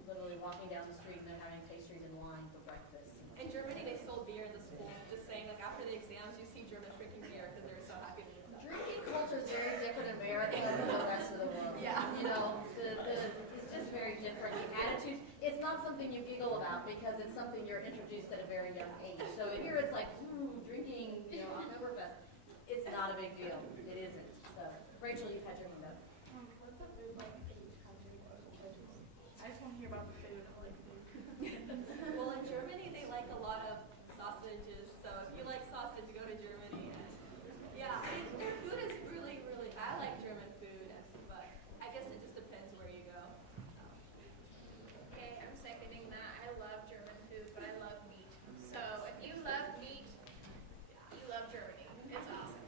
literally walking down the street and they're having pastries and wine for breakfast. In Germany, they sold beer in the school. Just saying, like after the exams, you see Germans drinking beer because they're so happy to do that. Drinking culture is very different in America than the rest of the world. Yeah. You know, it's just very different. The attitudes, it's not something you giggle about because it's something you're introduced at a very young age. So here it's like, drinking, you know, Oktoberfest. It's not a big deal. It isn't. So, Rachel, you've had drinking though. What's the food like in each country? I just want to hear about the food. I like food. Well, in Germany, they like a lot of sausages. So if you like sausage, go to Germany. And yeah, I mean, their food is really, really. I like German food, but I guess it just depends where you go. Okay, I'm seconding that. I love German food, but I love meat. So if you love meat, you love Germany. It's awesome.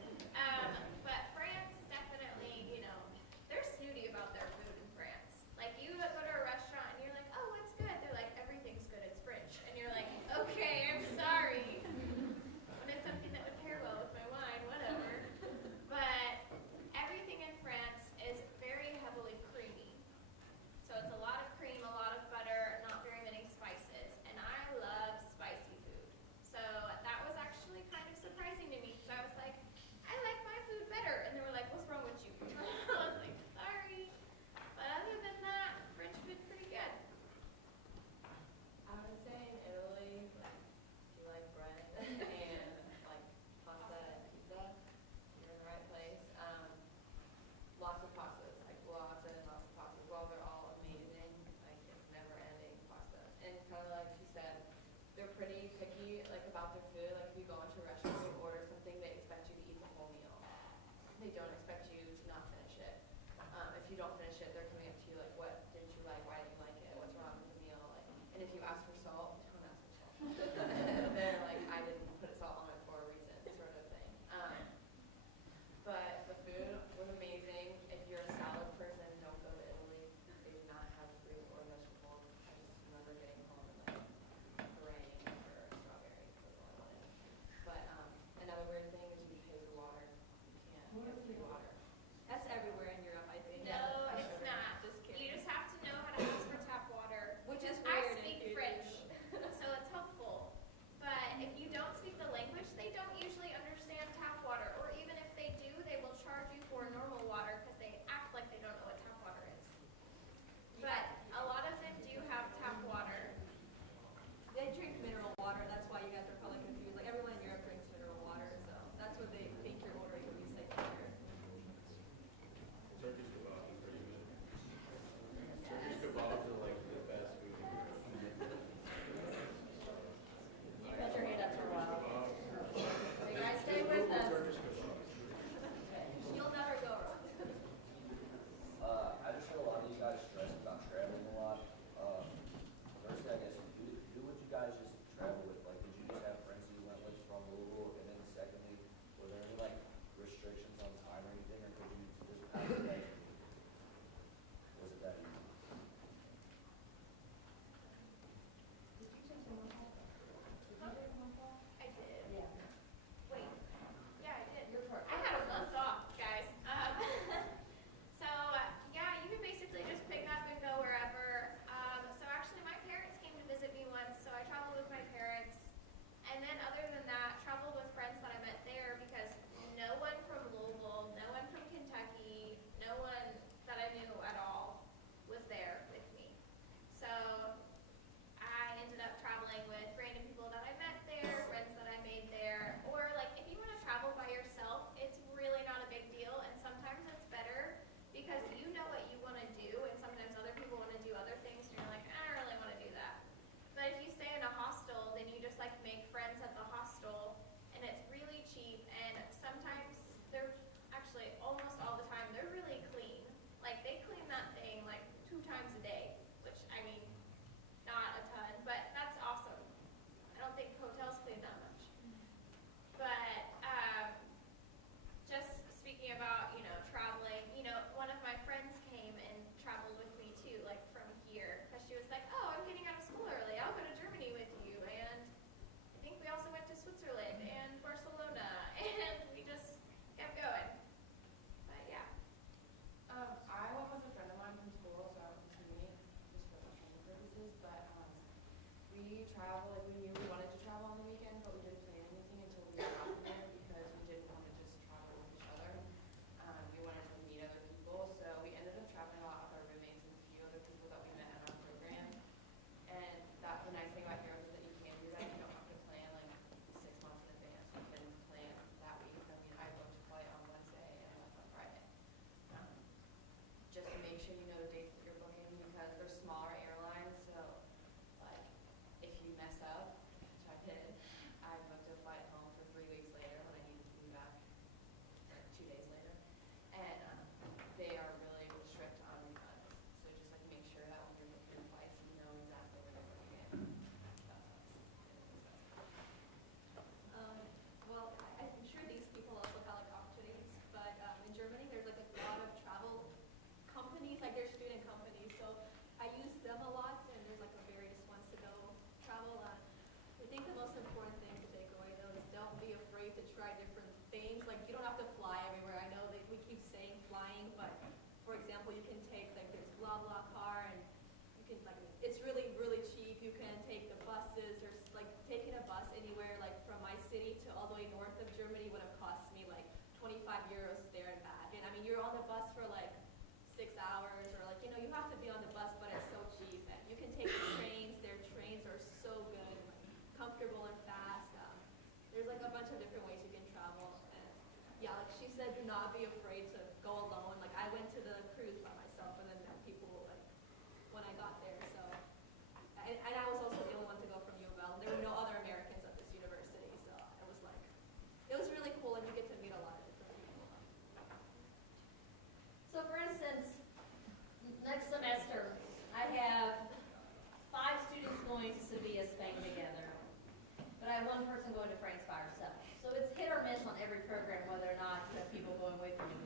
But France, definitely, you know, they're snooty about their food in France. Like you go to a restaurant and you're like, oh, what's good? They're like, everything's good. It's French. And you're like, okay, I'm sorry. When it's something that would pair well with my wine, whatever. But everything in France is very heavily creamy. So it's a lot of cream, a lot of butter, not very many spices. And I love spicy food. So that was actually kind of surprising to me because I was like, I like my food better. And they were like, what's wrong with you? I was like, sorry. But other than that, French food's pretty good. I would say in Italy, like, if you like bread and like pasta and pizza, you're in the right place. Lots of pastas, like lots and lots of pastas. While they're all amazing, like it's never ending pasta. And kind of like she said, they're pretty picky like about their food. Like if you go into a restaurant, you order something, they expect you to eat the whole meal. They don't expect you to not finish it. If you don't finish it, they're coming up to you like, what didn't you like? Why didn't you like it? What's wrong with the meal? Like, and if you ask for salt, don't ask for salt. They're like, I didn't put salt on it for a reason, sort of thing. But the food was amazing. If you're a salad person, don't go to Italy. They do not have fruit or vegetables. I just remember getting home and like meringue or strawberries was all I wanted. But another weird thing is you pay for water. You can't get free water. not be afraid to go alone. Like I went to the cruise by myself and then met people like when I got there. So, and I was also the only one to go from U of L. There were no other Americans at this university, so it was like, it was really cool and you get to meet a lot of different people. So for instance, next semester, I have 5 students going to Sevilla, Spain together, but I have 1 person going to France by herself. So it's hit or miss on every program whether or not you have people going with you.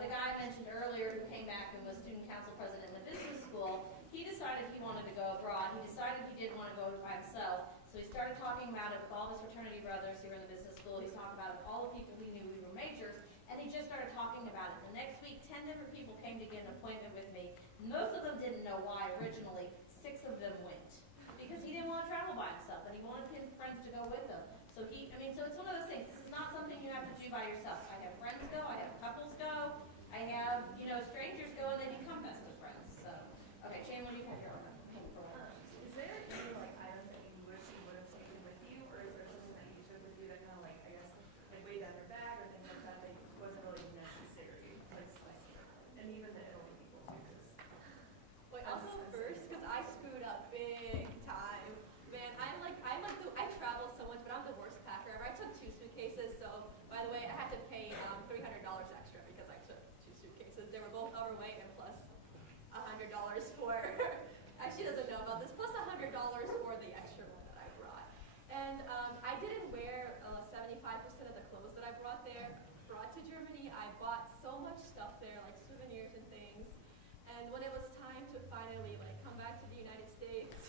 The guy I mentioned earlier who came back and was student council president in the business school, he decided he wanted to go abroad. He decided he didn't want to go by himself. So he started talking about it with all his fraternity brothers here in the business school. He's talking about it with all the people he knew we were majors. And he just started talking about it. The next week, 10 different people came to get an appointment with me. Most of them didn't know why originally. 6 of them went. Because he didn't want to travel by himself, and he wanted his friends to go with him. So so it's one of those things. This is not something you have to do by yourself. I have friends go, I have couples go, I have, strangers go, and they become best of friends. So, okay, Shane, what do you have your Is there any like items that you wish you would have taken with you, or is there something that you took with you that kind of like, I guess, like weighed down your bag or things like that that wasn't really necessary? And even the Italy people too. 'Cause Wait, I'll go first because I screwed up big time. Man, I travel so much, but I'm the worst packer ever. I took 2 suitcases, so by the way, I had to pay $300 extra because I took 2 suitcases. They were both overweight and plus $100 for, she doesn't know about this, plus $100 for the extra one that I brought. And I didn't wear 75% of the clothes that I brought to Germany. I bought so much stuff there, like souvenirs and things. And when it was time to finally come back to the United States,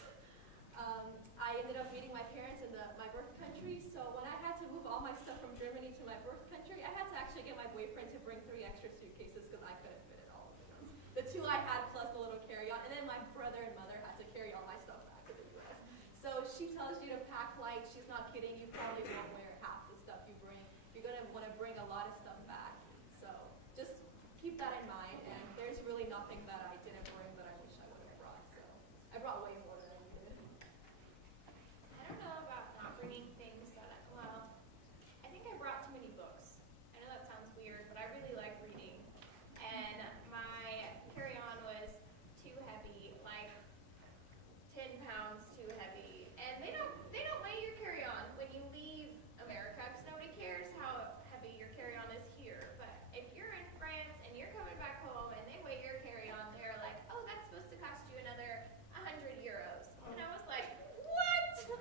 I ended up meeting my parents in my birth country. So when I had to move all my stuff from Germany to my birth country, I had to actually get my boyfriend to bring 3 extra suitcases because I couldn't fit it all of them. The 2 I had plus the little carry-on, and then my brother and mother had to carry all my stuff back to the U.S. So she tells you to pack light. She's not kidding. You probably won't wear half the stuff you bring. You're going to want to bring a lot of stuff back. So just keep that in mind. And there's really nothing that I didn't bring that I wish I would have brought. So I brought way more than I needed. I don't know about not bringing things that, I think I brought too many books. I know that sounds weird, but I really like reading. And my carry-on was too heavy, like 10 pounds too heavy. And they don't weigh your carry-on when you leave America, because nobody cares how heavy your carry-on is here. But if you're in France and you're coming back home and they weigh your carry-on, they're like, oh, that's supposed to cost you another 100 euros. And I was like, what?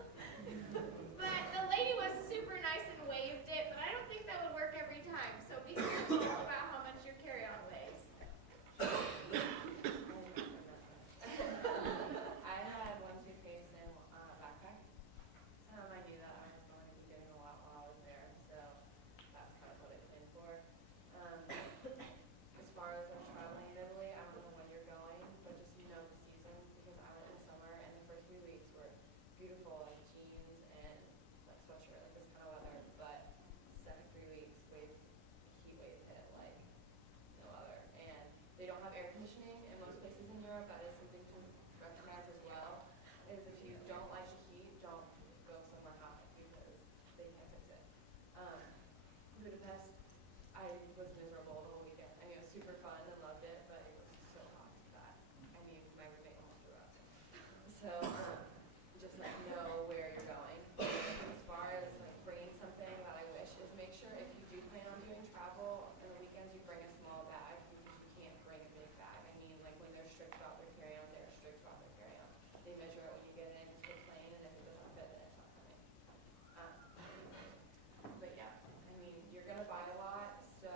But the lady was super nice and waived it, but I don't think that would work every time. So be careful about how much your carry-on weighs. I had 1 suitcase and backpack. I knew that I was going to be doing a lot while I was there, so that's kind of what I planned for. As far as traveling in Italy, I don't know when you're going, but just the seasons, because I went in summer and the first 3 weeks were beautiful, like jeans and like sweatshirt, like this kind of weather, but second 3 weeks heat wave hit like no other. And they don't have air conditioning in most places in Europe. That is something to recognize as well, is if you don't like the heat, don't go somewhere hot because they can't fix it. Budapest, I was miserable the whole weekend. I mean, it was super fun and loved it, but it was so hot that, my roommate almost threw up. So, just know where you're going. As far as bringing something that I wish is make sure if you do plan on doing travel on the weekends, you bring a small bag because you can't bring a big bag. When they're strict about their carry-on, they're strict about their carry-on. They measure it when you get it into the plane, and if it doesn't fit, then it's not coming. But yeah, you're gonna buy a lot, so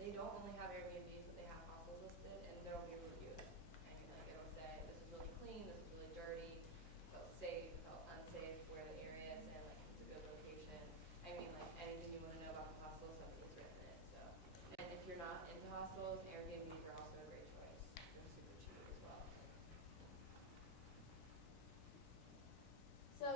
they don't only have Airbnbs, but they have hostels listed, and there'll be reviews. I mean, like, it'll say, this is really clean, this is really dirty, felt safe, felt unsafe, where the area is in, like, it's a good location. I mean, like, anything you want to know about the hostel, something's written in it, so. And if you're not into hostels, Airbnbs are also a great choice. They're super cheap as well. So,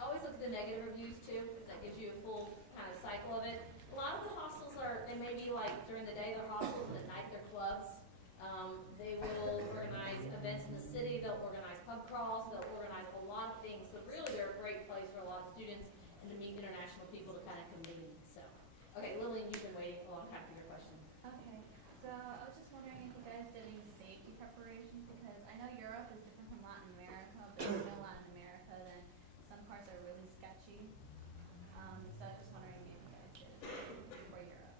always look at the negative reviews too, because that gives you a full kind of cycle of it. A lot of the hostels they may be like during the day they're hostels, and at night they're clubs. They will organize events in the city, they'll organize pub crawls, they'll organize a lot of things. So really they're a great place for a lot of students and to meet international people to kind of convene. So, okay, Lillian, you've been waiting a long time for your question. Okay, so I was just wondering if you guys did any safety preparation, because I know Europe is different from Latin America, but I know Latin America, then some parts are really sketchy. So I was just wondering if you guys did it for Europe.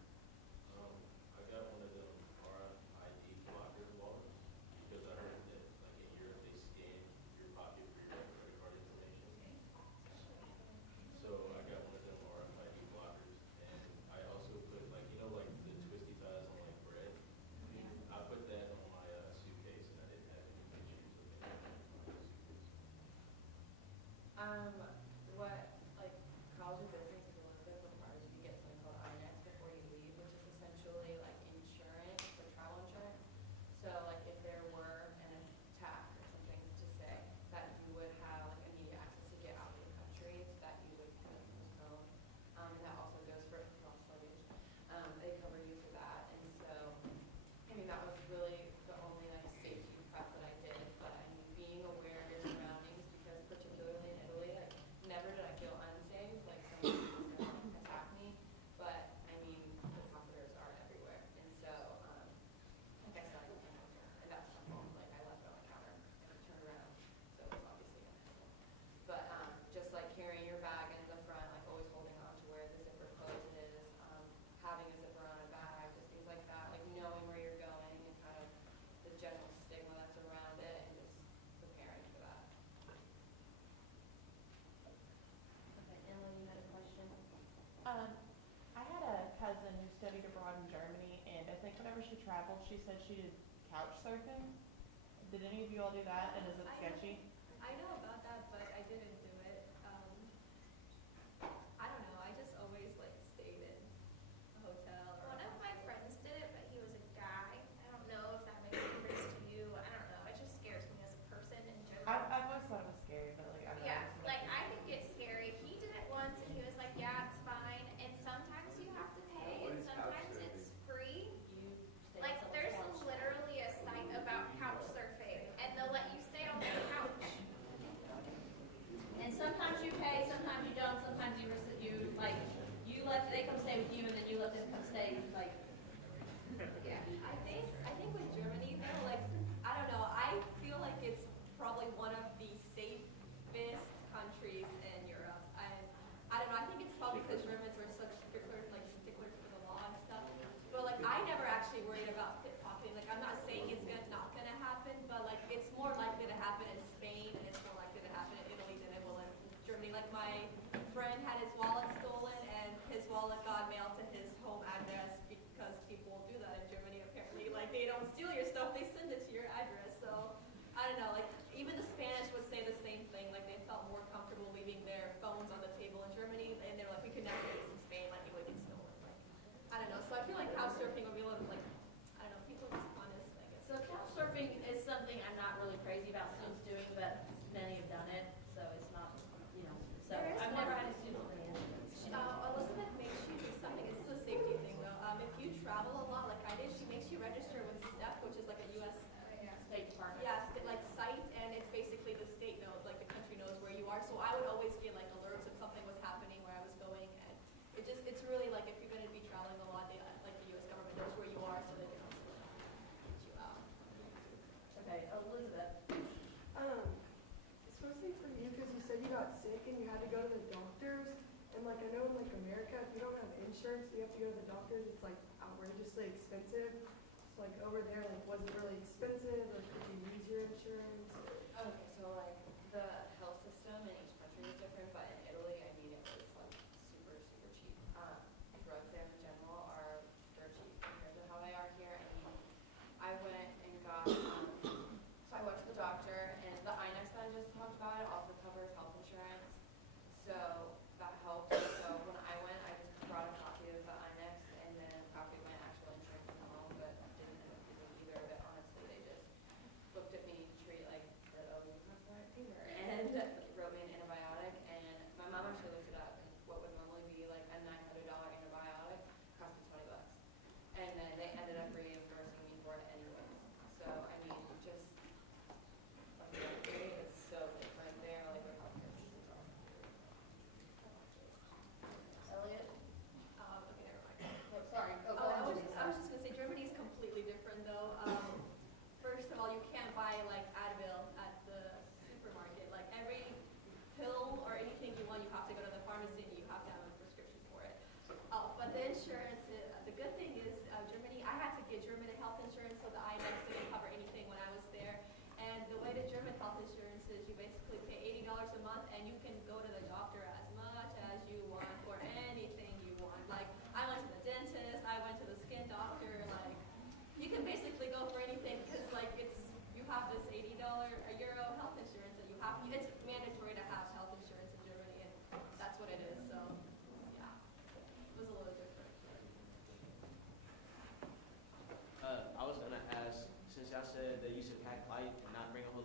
I got one of them RFID blocker wallets because I heard that like in Europe they scan your pocket for your credit card information. So I got one of them RFID blockers, and I also put like like the twisty ties on like bread. I put that on my suitcase, and I didn't have any pictures of anything on my suitcase. What, like, college of business, if you want to requires you to get something called INEX before you leave, which is essentially like insurance for travel insurance. So, like, if there were an attack or something to say that you would have like immediate access to get out of the country, so that you would kind of postpone. And that also goes for lost luggage. They cover you for that, and so I mean that was really the only like safety prep that I did. But I mean, being aware of your surroundings, because particularly in Italy, like never did I feel unsafe, like someone was gonna like, attack me. But I mean, pickpocketers are everywhere, and so I started looking out there, and that's my fault. Like I left it on the counter and it turned around, so it was obviously gonna happen. But just like carrying your bag in the front, like always holding on to where the zipper closes, having a zipper on a bag, just things like that, like knowing where you're going and kind of the general stigma that's around it, and just preparing for that. Okay, Emily, you had a question? I had a cousin who studied abroad in Germany, and I think whenever she traveled, she said she did couch surfing. Did any of you all do that, and is it sketchy? I know about that, but I didn't do it. I don't know. I just always like stayed in a hotel. Or One of my friends did it, but he was a guy. I don't know if that makes a difference to you. I don't know. It just scares me as a person in general. I've always thought it was scary, but like I don't know. Yeah, like I think it's scary. He did it once and he was like, yeah, it's fine. And sometimes you have to pay and sometimes it's free. You stay Like on there's someone's couch. literally a site about couch surfing and they'll let you stay on their couch. And sometimes you pay, sometimes you don't, sometimes you let they come stay with you, and then you let them come stay, like. yeah, I think with Germany though, like I don't know. I feel like it's probably one of the safest countries in Europe. I don't know. I think it's probably because Germans are such sticklers for the law and stuff. But like I never actually worried about pickpocketing. Like I'm not saying it's not gonna happen, but like it's more likely to happen in Spain and it's more likely to happen in Italy than it will in Germany. Like my friend had his wallet stolen and his wallet got mailed to his home address because people do that in Germany apparently. Like they don't steal your stuff, they send it to your address. So I don't know, like even the Spanish would say the same thing. Like they felt more comfortable leaving their phones on the table in Germany, and they're like, we could never do this in Spain, like it would get stolen. Like I don't know. So I feel like couch surfing would be a little like I don't know, people are just honest, I guess. So couch surfing is something I'm not really crazy about students doing, but many have done it, so it's not, so There is I've one- never had a student do it. Elizabeth makes you do something. This is a safety thing though. If you travel a lot, like I did, she makes you register with STEP, which is like a U.S. State Department. like site, and it's basically the state knows, like the country knows where you are. So I would always get like alerts if something was happening where I was going, and it's really like if you're going to be traveling a lot, like the U.S. government knows where you are, so they can also get you out. Okay, Elizabeth. Especially for you, because you said you got sick and you had to go to the doctors. And like I know in like America, if you don't have insurance, you have to go to the doctors. It's like outrageously expensive. So like over there, like was it really expensive, or could you use your insurance? Okay, so like the health system in each country is different, but in Italy, I mean, it was like super, super cheap. Drugs there in general are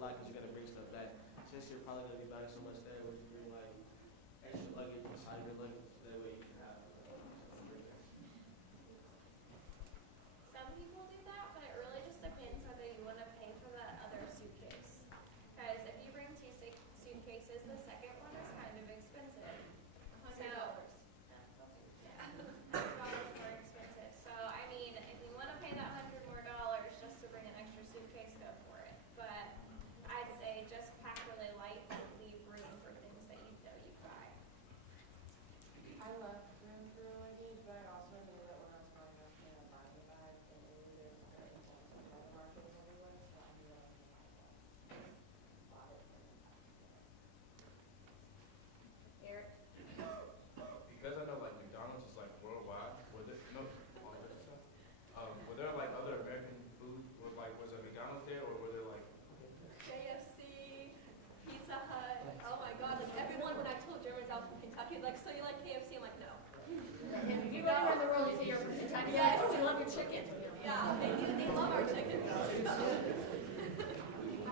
lot because you got to bring stuff back. Since you're probably going to be buying so much there, would you bring like extra luggage inside your luggage? That way you can have bring that. Some people do that, but it really just depends whether you want to pay for that other suitcase. Because if you bring two suitcases, the second one is kind of expensive. $100. Yeah, $100 more expensive. So I mean, if you want to pay that $100 more just to bring an extra suitcase, go for it. But I'd say just pack really light and leave room for things that you know you buy. I left room for luggage, but I also knew that when I was growing up in a buying bag in Italy, there was very influential by the market everywhere, so I knew I was going to have that. Bought it and then packed it. Eric? Because I know like McDonald's is like worldwide, were there, no, all this stuff, were there like other American food, was there McDonald's there, or were there like, KFC, Pizza Hut. Oh my God! Like everyone, when I told Germans I was from Kentucky, like, so you like KFC? I'm like, no. If you go around the world, you say you're from Kentucky. Yes, we love your chicken. Yeah, they do. They love our chicken. I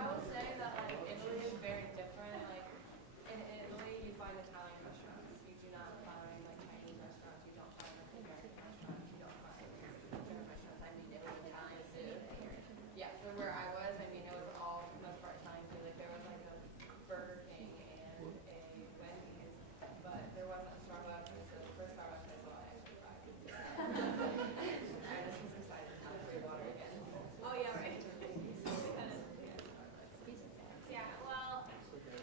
will say that like Italy is very different. Like in Italy, you find Italian restaurants. You do not find like Chinese restaurants. You don't find like American restaurants. You don't find German restaurants. I mean, it was Italian food. Yeah, so where I was, I mean, it was all most part Italian food. Like there was like a Burger King and a Wendy's, but there wasn't a Starbucks. So the first Starbucks I saw, I actually cried. I just was excited to have free water again. Oh yeah, right. Yeah, well,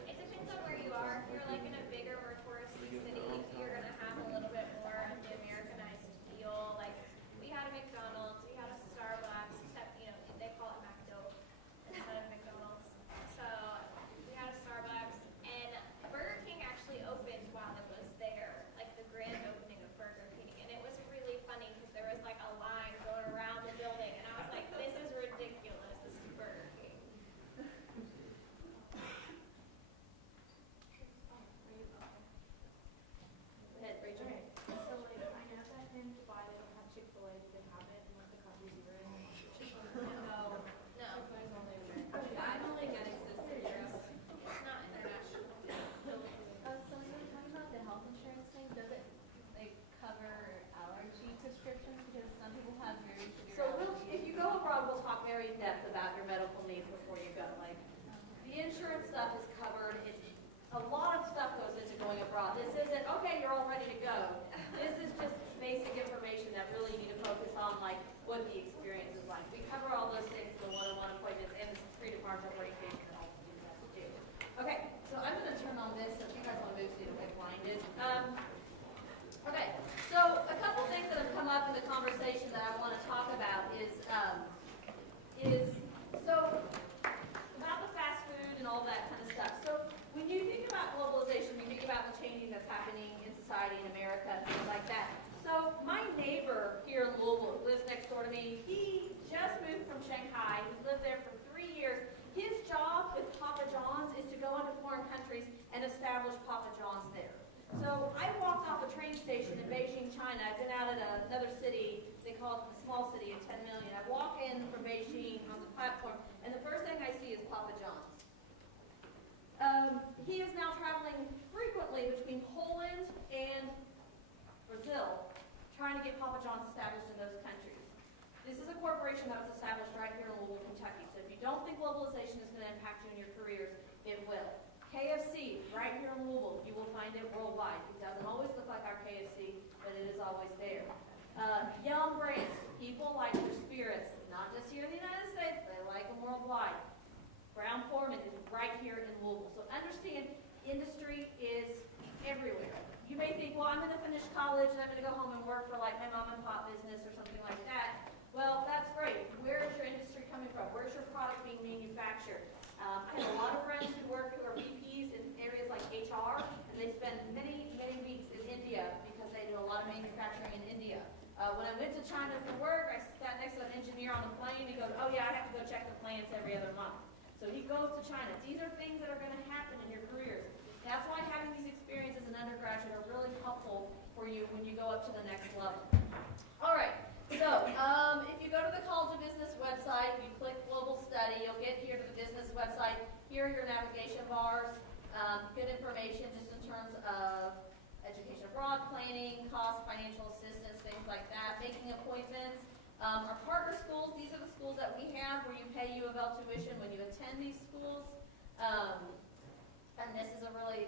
it depends on where you are. If you're like in a bigger, more touristy city, you're gonna have a little bit more of the Americanized feel. Like we had a McDonald's, we had a Starbucks, except they call it McDo instead of McDonald's. So we had a Starbucks, and Burger King actually opened while it was there, like the grand opening of Burger King, and it was really funny because there was like a line going around the building, and I was like, this is ridiculous. This is Burger King. Go ahead, Rachel. So like, I know that in Dubai they don't have Chick-fil-A, do they have it in like the countries you're in? No. No, Chick-fil-A is only American. I don't think that exists in Europe. It's not international. so when you were talking about the health insurance thing, does it like cover allergy prescriptions? Because some people have very severe So allergies. if you go abroad, we'll talk very in depth about your medical needs before you go. Like the insurance stuff is covered. It's a lot of stuff goes into going abroad. This isn't okay. You're all ready to go. This is just basic information that really you need to focus on, like what the experience is like. We cover all those things in the one-on-one appointments and the pre-departure orientation and all the things that we do. Okay, so I'm going to turn on this so if you guys want to move so you don't get blinded. Okay, so a couple things that have come up in the conversation that I want to talk about is so about the fast food and all that kind of stuff. So when you think about globalization, you think about the changing that's happening in society in America, things like that. So my neighbor here in Louisville, who lives next door to me, he just moved from Shanghai. He's lived there for 3 years. His job with Papa John's is to go into foreign countries and establish Papa John's there. So I walked off a train station in Beijing, China. I've been out at another city, they call it a small city of 10 million. I walk in from Beijing on the platform, and the first thing I see is Papa John's. He is now traveling frequently between Poland and Brazil, trying to get Papa John's established in those countries. This is a corporation that was established right here in Louisville, Kentucky. So if you don't think globalization is going to impact you in your careers, it will. KFC, right here in Louisville, you will find it worldwide. It doesn't always look like our KFC, but it is always there. Yum Brands, people like their spirits, not just here in the United States, they like them worldwide. Brown Foreman is right here in Louisville. So understand, industry is everywhere. You may think, well, I'm going to finish college and I'm going to go home and work for like my mom and pop business or something like that. Well, that's great. Where is your industry coming from? Where's your product being manufactured? I have a lot of friends who are VPs in areas like HR, and they spend many, many weeks in India because they do a lot of manufacturing in India. When I went to China for work, I sat next to an engineer on the plane. He goes, oh yeah, I have to go check the plants every other month. So he goes to China. These are things that are going to happen in your careers. That's why having these experiences in undergraduate are really helpful for you when you go up to the next level. All right. So if you go to the College of Business website, you click Global Study, you'll get here to the business website. costs, financial assistance, things like that, making appointments. Our partner schools, these are the schools that we have where you pay U of L tuition when you attend these schools. And this is a really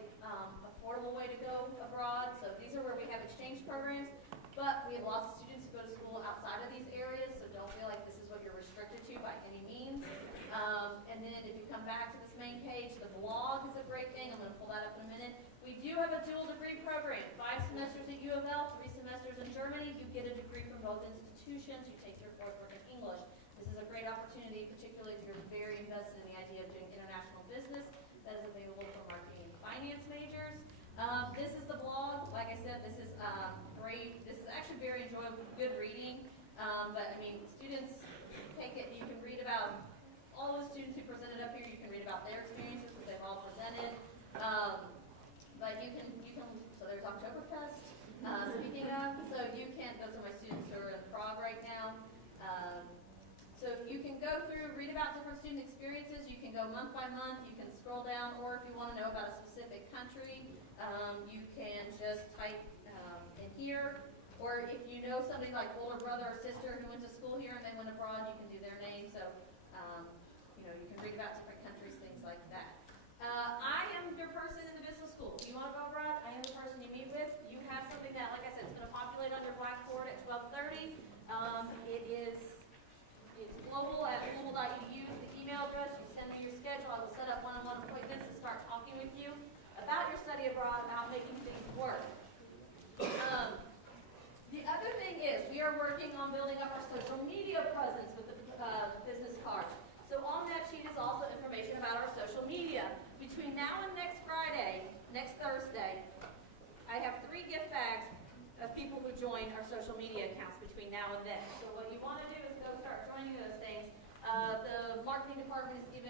affordable way to go abroad. So these are where we have exchange programs, but we have lots of students who go to school outside of these areas, so don't feel like this is what you're restricted to by any means. And then if you come back to this main page, the blog is a great thing. I'm going to pull that up in a minute. We do have a dual degree program, 5 semesters at U of L, 3 semesters in Germany. You get a degree from both institutions. You take your coursework in English. This is a great opportunity, particularly if you're very invested in the idea of doing international business. That is available for marketing and finance majors. This is the blog. Like I said, this is great. This is actually very enjoyable, good reading. But I mean, students take it. You can read about all the students who presented up here. You can read about their experiences because they've all presented. But you can. So there's Oktoberfest. Speaking of, so you can. Those are my students who are in Prague right now. So you can go through, read about different student experiences. You can go month by month. You can scroll down, or if you want to know about a specific country, you can just type in here. Or if you know somebody like older brother or sister who went to school here and they went abroad, you can do their name. So you can read about different countries, things like that. I am your person in the business school. If you want to go abroad, I am the person you meet with. You have something that, like I said, is going to populate on your blackboard at 12:30. It's global at global.edu. The email address, you send me your schedule. I will set up one-on-one appointments and start talking with you about your study abroad, about making things work. The other thing is we are working on building up our social media presence with the business cards. So on that sheet is also information about our social media. Between now and next Thursday, I have 3 gift bags of people who join our social media accounts between now and then. So what you want to do is go start joining those things. The marketing department is giving